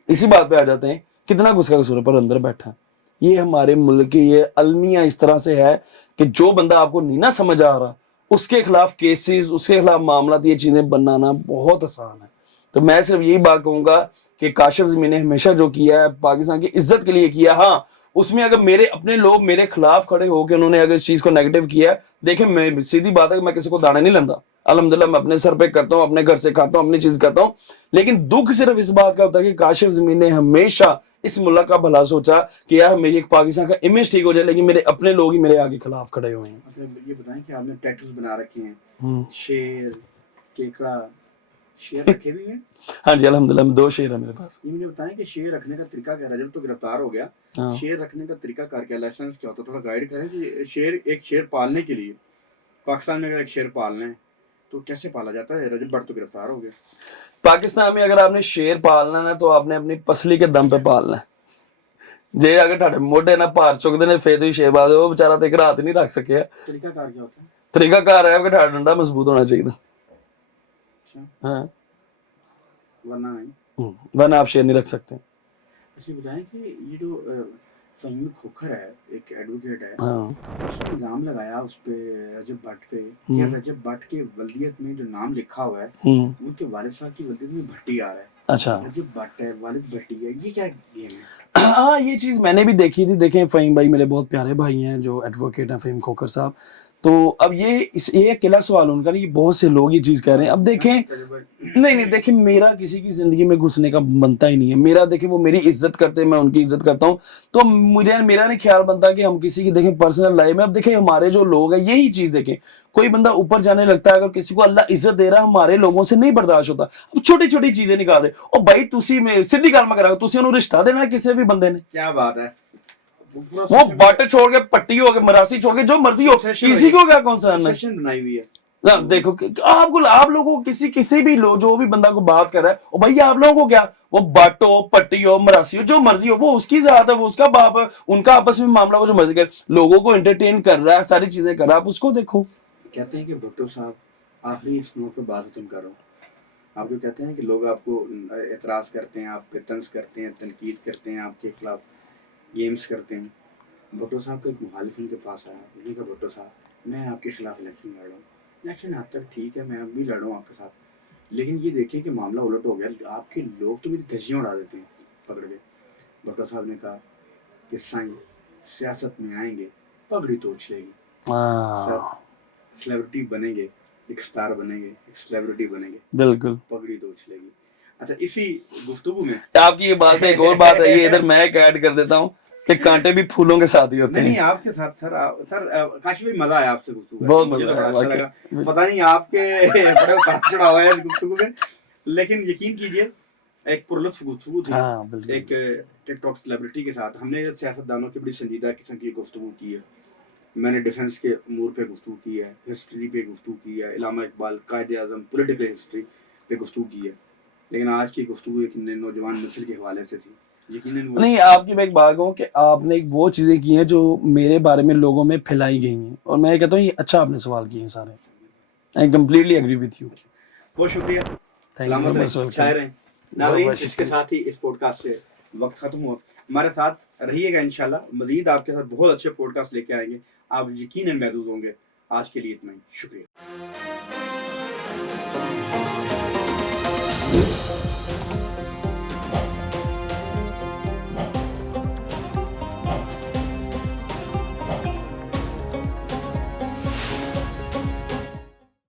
इसी बात पे आ जाते हैं, कितना उसका कसूर है पर अंदर बैठा है। ये हमारे मुल्क की ये अलमिया इस तरह से है कि जो बंदा आपको नहीं ना समझ आ रहा उसके खिलाफ केसेस, उसके खिलाफ मामला, ये चीजें बनाना बहुत आसान है। तो मैं सिर्फ यही बात कहूंगा कि काशिफ ज़मीर ने हमेशा जो किया है पाकिस्तान की इज्जत के लिए किया। हाँ, उसमें अगर मेरे अपने लोग मेरे खिलाफ खड़े होकर उन्होंने अगर इस चीज को नेगेटिव किया है, देखें मैं सीधी बात है कि मैं किसी को दाना नहीं लेता, अल्हम्दुलिल्लाह मैं अपने सर पे करता हूँ, अपने घर से खाता हूँ, अपनी चीज करता हूँ। लेकिन दुख सिर्फ इस बात का होता है कि काशिफ ज़मीर ने हमेशा इस मुल्क का भला सोचा कि यार मेरी पाकिस्तान का इमेज ठीक हो जाए, लेकिन मेरे अपने लोग ही मेरे आगे खिलाफ खड़े हुए हैं। मतलब ये बताएं कि आपने टैटूज बना रखे हैं, हम्म, शेर, केकड़ा, शेर रखे भी हैं? हाँ जी अल्हम्दुलिल्लाह 2 शेर है मेरे पास। ये मुझे बताएं कि शेर रखने का तरीका क्या है? जब तो गिरफ्तार हो गया, हाँ। शेर रखने का तरीका कार क्या, लाइसेंस क्या होता है, थोड़ा गाइड करें कि एक शेर पालने के लिए पाकिस्तान में अगर एक शेर पालना है तो कैसे पाला जाता है? रजब भट्ट तो गिरफ्तार हो गया। पाकिस्तान में अगर आपने शेर पालना है तो आपने अपनी पसली के दम पे पालना है। जे अगर ਤੁਹਾਡੇ ਮੋਢੇ ਨਾਲ ਭਾਰ ਚੁੱਕਦੇ ਨੇ ਫੇਰ ਤੁਸੀਂ ਸ਼ੇਰ ਪਾਲਦੇ, ਉਹ ਵਿਚਾਰਾ ਤੇ ਇੱਕ ਰਾਤ ਹੀ ਨਹੀਂ ਰੱਖ ਸਕਿਆ। तरीका कार क्या होता है? तरीका कार है कि ਤੁਹਾਡਾ ਡੰਡਾ ਮਜ਼ਬੂਤ ਹੋਣਾ ਚਾਹੀਦਾ। अच्छा, हाँ, वरना नहीं। वरना आप शेर नहीं रख सकते। अच्छा बताएं कि ये जो फहीम खोखर है, एक एडवोकेट है, हाँ, उसने इल्जाम लगाया उस पे रजब भट्ट पे कि रजब भट्ट के वल्दियत में जो नाम लिखा हुआ है उनके वालिद साहब की वल्दियत में भट्टी आ रहा है। अच्छा। रजब भट्ट है, वालिद भट्टी है, ये क्या गेम है? हाँ, ये चीज़ मैंने भी देखी थी। देखें फ़हीम भाई मेरे बहुत प्यारे भाई हैं जो एडवोकेट हैं, फ़हीम खोखर साहब। तो अब ये अकेला सवाल उनका नहीं, ये बहुत से लोग ये चीज़ कह रहे हैं। अब देखें, नहीं देखें, मेरा किसी की ज़िंदगी में घुसने का बनता ही नहीं है। मेरा देखें वो मेरी इज्जत करते हैं, मैं उनकी इज्जत करता हूँ, तो मेरा नहीं ख्याल बनता कि हम किसी की देखें पर्सनल लाइफ में। अब देखें हमारे जो लोग हैं यही चीज़ देखें, कोई बंदा ऊपर जाने लगता है, अगर किसी को अल्लाह इज्जत दे रहा है, हमारे लोगों से नहीं बर्दाश्त होता। अब छोटी छोटी चीज़ें निकाल रहे और भाई तुसी में सीधी गल मैं करा, तुसी उन्होंने रिश्ता देना है किसी भी बंदे ने, क्या बात है? वो बट छोड़ के पट्टी हो के मरासी छोड़ के जो मर्जी हो, किसी को क्या कंसर्न है। बनाई हुई है ना देखो आप लोगों को किसी भी लोग जो भी बंदा को बात कर रहा है, और भैया आप लोगों को क्या, वो बट हो, पट्टी हो, मरासी हो, जो मर्जी हो, वो उसकी जात है, वो उसका बाप है, उनका आपस में मामला, वो जो मर्जी कर, लोगों को एंटरटेन कर रहा है, सारी चीजें कर रहा है, आप उसको देखो। कहते हैं कि भुट्टो साहब आखिरी इस नोट पर बात तुम करो, आप जो कहते हैं कि लोग आपको एतराज करते हैं, आप पे तंज करते हैं, तनकीद करते हैं, आपके खिलाफ गेम्स करते हैं। भुट्टो साहब का एक मुखालिफ उनके पास आया, उन्होंने कहा भुट्टो साहब मैं आपके खिलाफ इलेक्शन लड़ रहा हूँ। इलेक्शन आज तक ठीक है, मैं अब भी लड़ रहा हूँ आपके साथ, लेकिन ये देखिए कि मामला उलट हो गया, आपके लोग तो मेरी धज्जियाँ उड़ा देते हैं पकड़ के। भुट्टो साहब ने कहा कि साईं सियासत में आएंगे पगड़ी तो उछलेगी, सेलिब्रिटी बनेंगे, एक स्टार बनेंगे, एक सेलिब्रिटी बनेंगे, बिल्कुल पगड़ी तो उछलेगी। अच्छा, इसी गुफ्तगू में आपकी ये बात है, एक और बात है, ये इधर मैं एक ऐड कर देता हूँ कि कांटे भी फूलों के साथ ही होते हैं। नहीं आपके साथ सर काशिफ भाई मजा आया आपसे गुफ्तगू करके, बहुत मुझे मजा तो बड़ा आया, अच्छा लगा। पता नहीं आपके बड़े उतार चढ़ाव हुआ है इस गुफ्तगू में, लेकिन यकीन कीजिए एक पुरलुत्फ गुफ्तगू थी। हाँ, बिल्कुल। एक टिकटॉक सेलिब्रिटी के साथ हमने सियासतदानों की बड़ी संजीदा किस्म की गुफ्तगू की है। मैंने डिफेंस के अमूर पे गुफ्तगू की है, हिस्ट्री पे गुफ्तगू की है, इलामा इकबाल, कायदे आज़म, पॉलिटिकल हिस्ट्री पे गुफ्तगू की है, लेकिन आज की गुफ्तगू एक नौजवान नस्ल के हवाले से थी। नहीं, आपकी मैं एक बात कहूँ कि आपने एक वो चीज़ें की हैं जो मेरे बारे में लोगों में फैलाई गई हैं, और मैं कहता हूँ ये अच्छा आपने सवाल किए हैं सारे। I completely agree with you. बहुत शुक्रिया, सलामत रहें, शायर हैं। नाज़रीन, इसके साथ ही इस पॉडकास्ट से वक्त खत्म हुआ। हमारे साथ रहिएगा, इंशाल्लाह मज़ीद आपके साथ बहुत अच्छे पॉडकास्ट लेके आएंगे, आप यकीनन महसूस होंगे। आज के लिए इतना ही, शुक्रिया।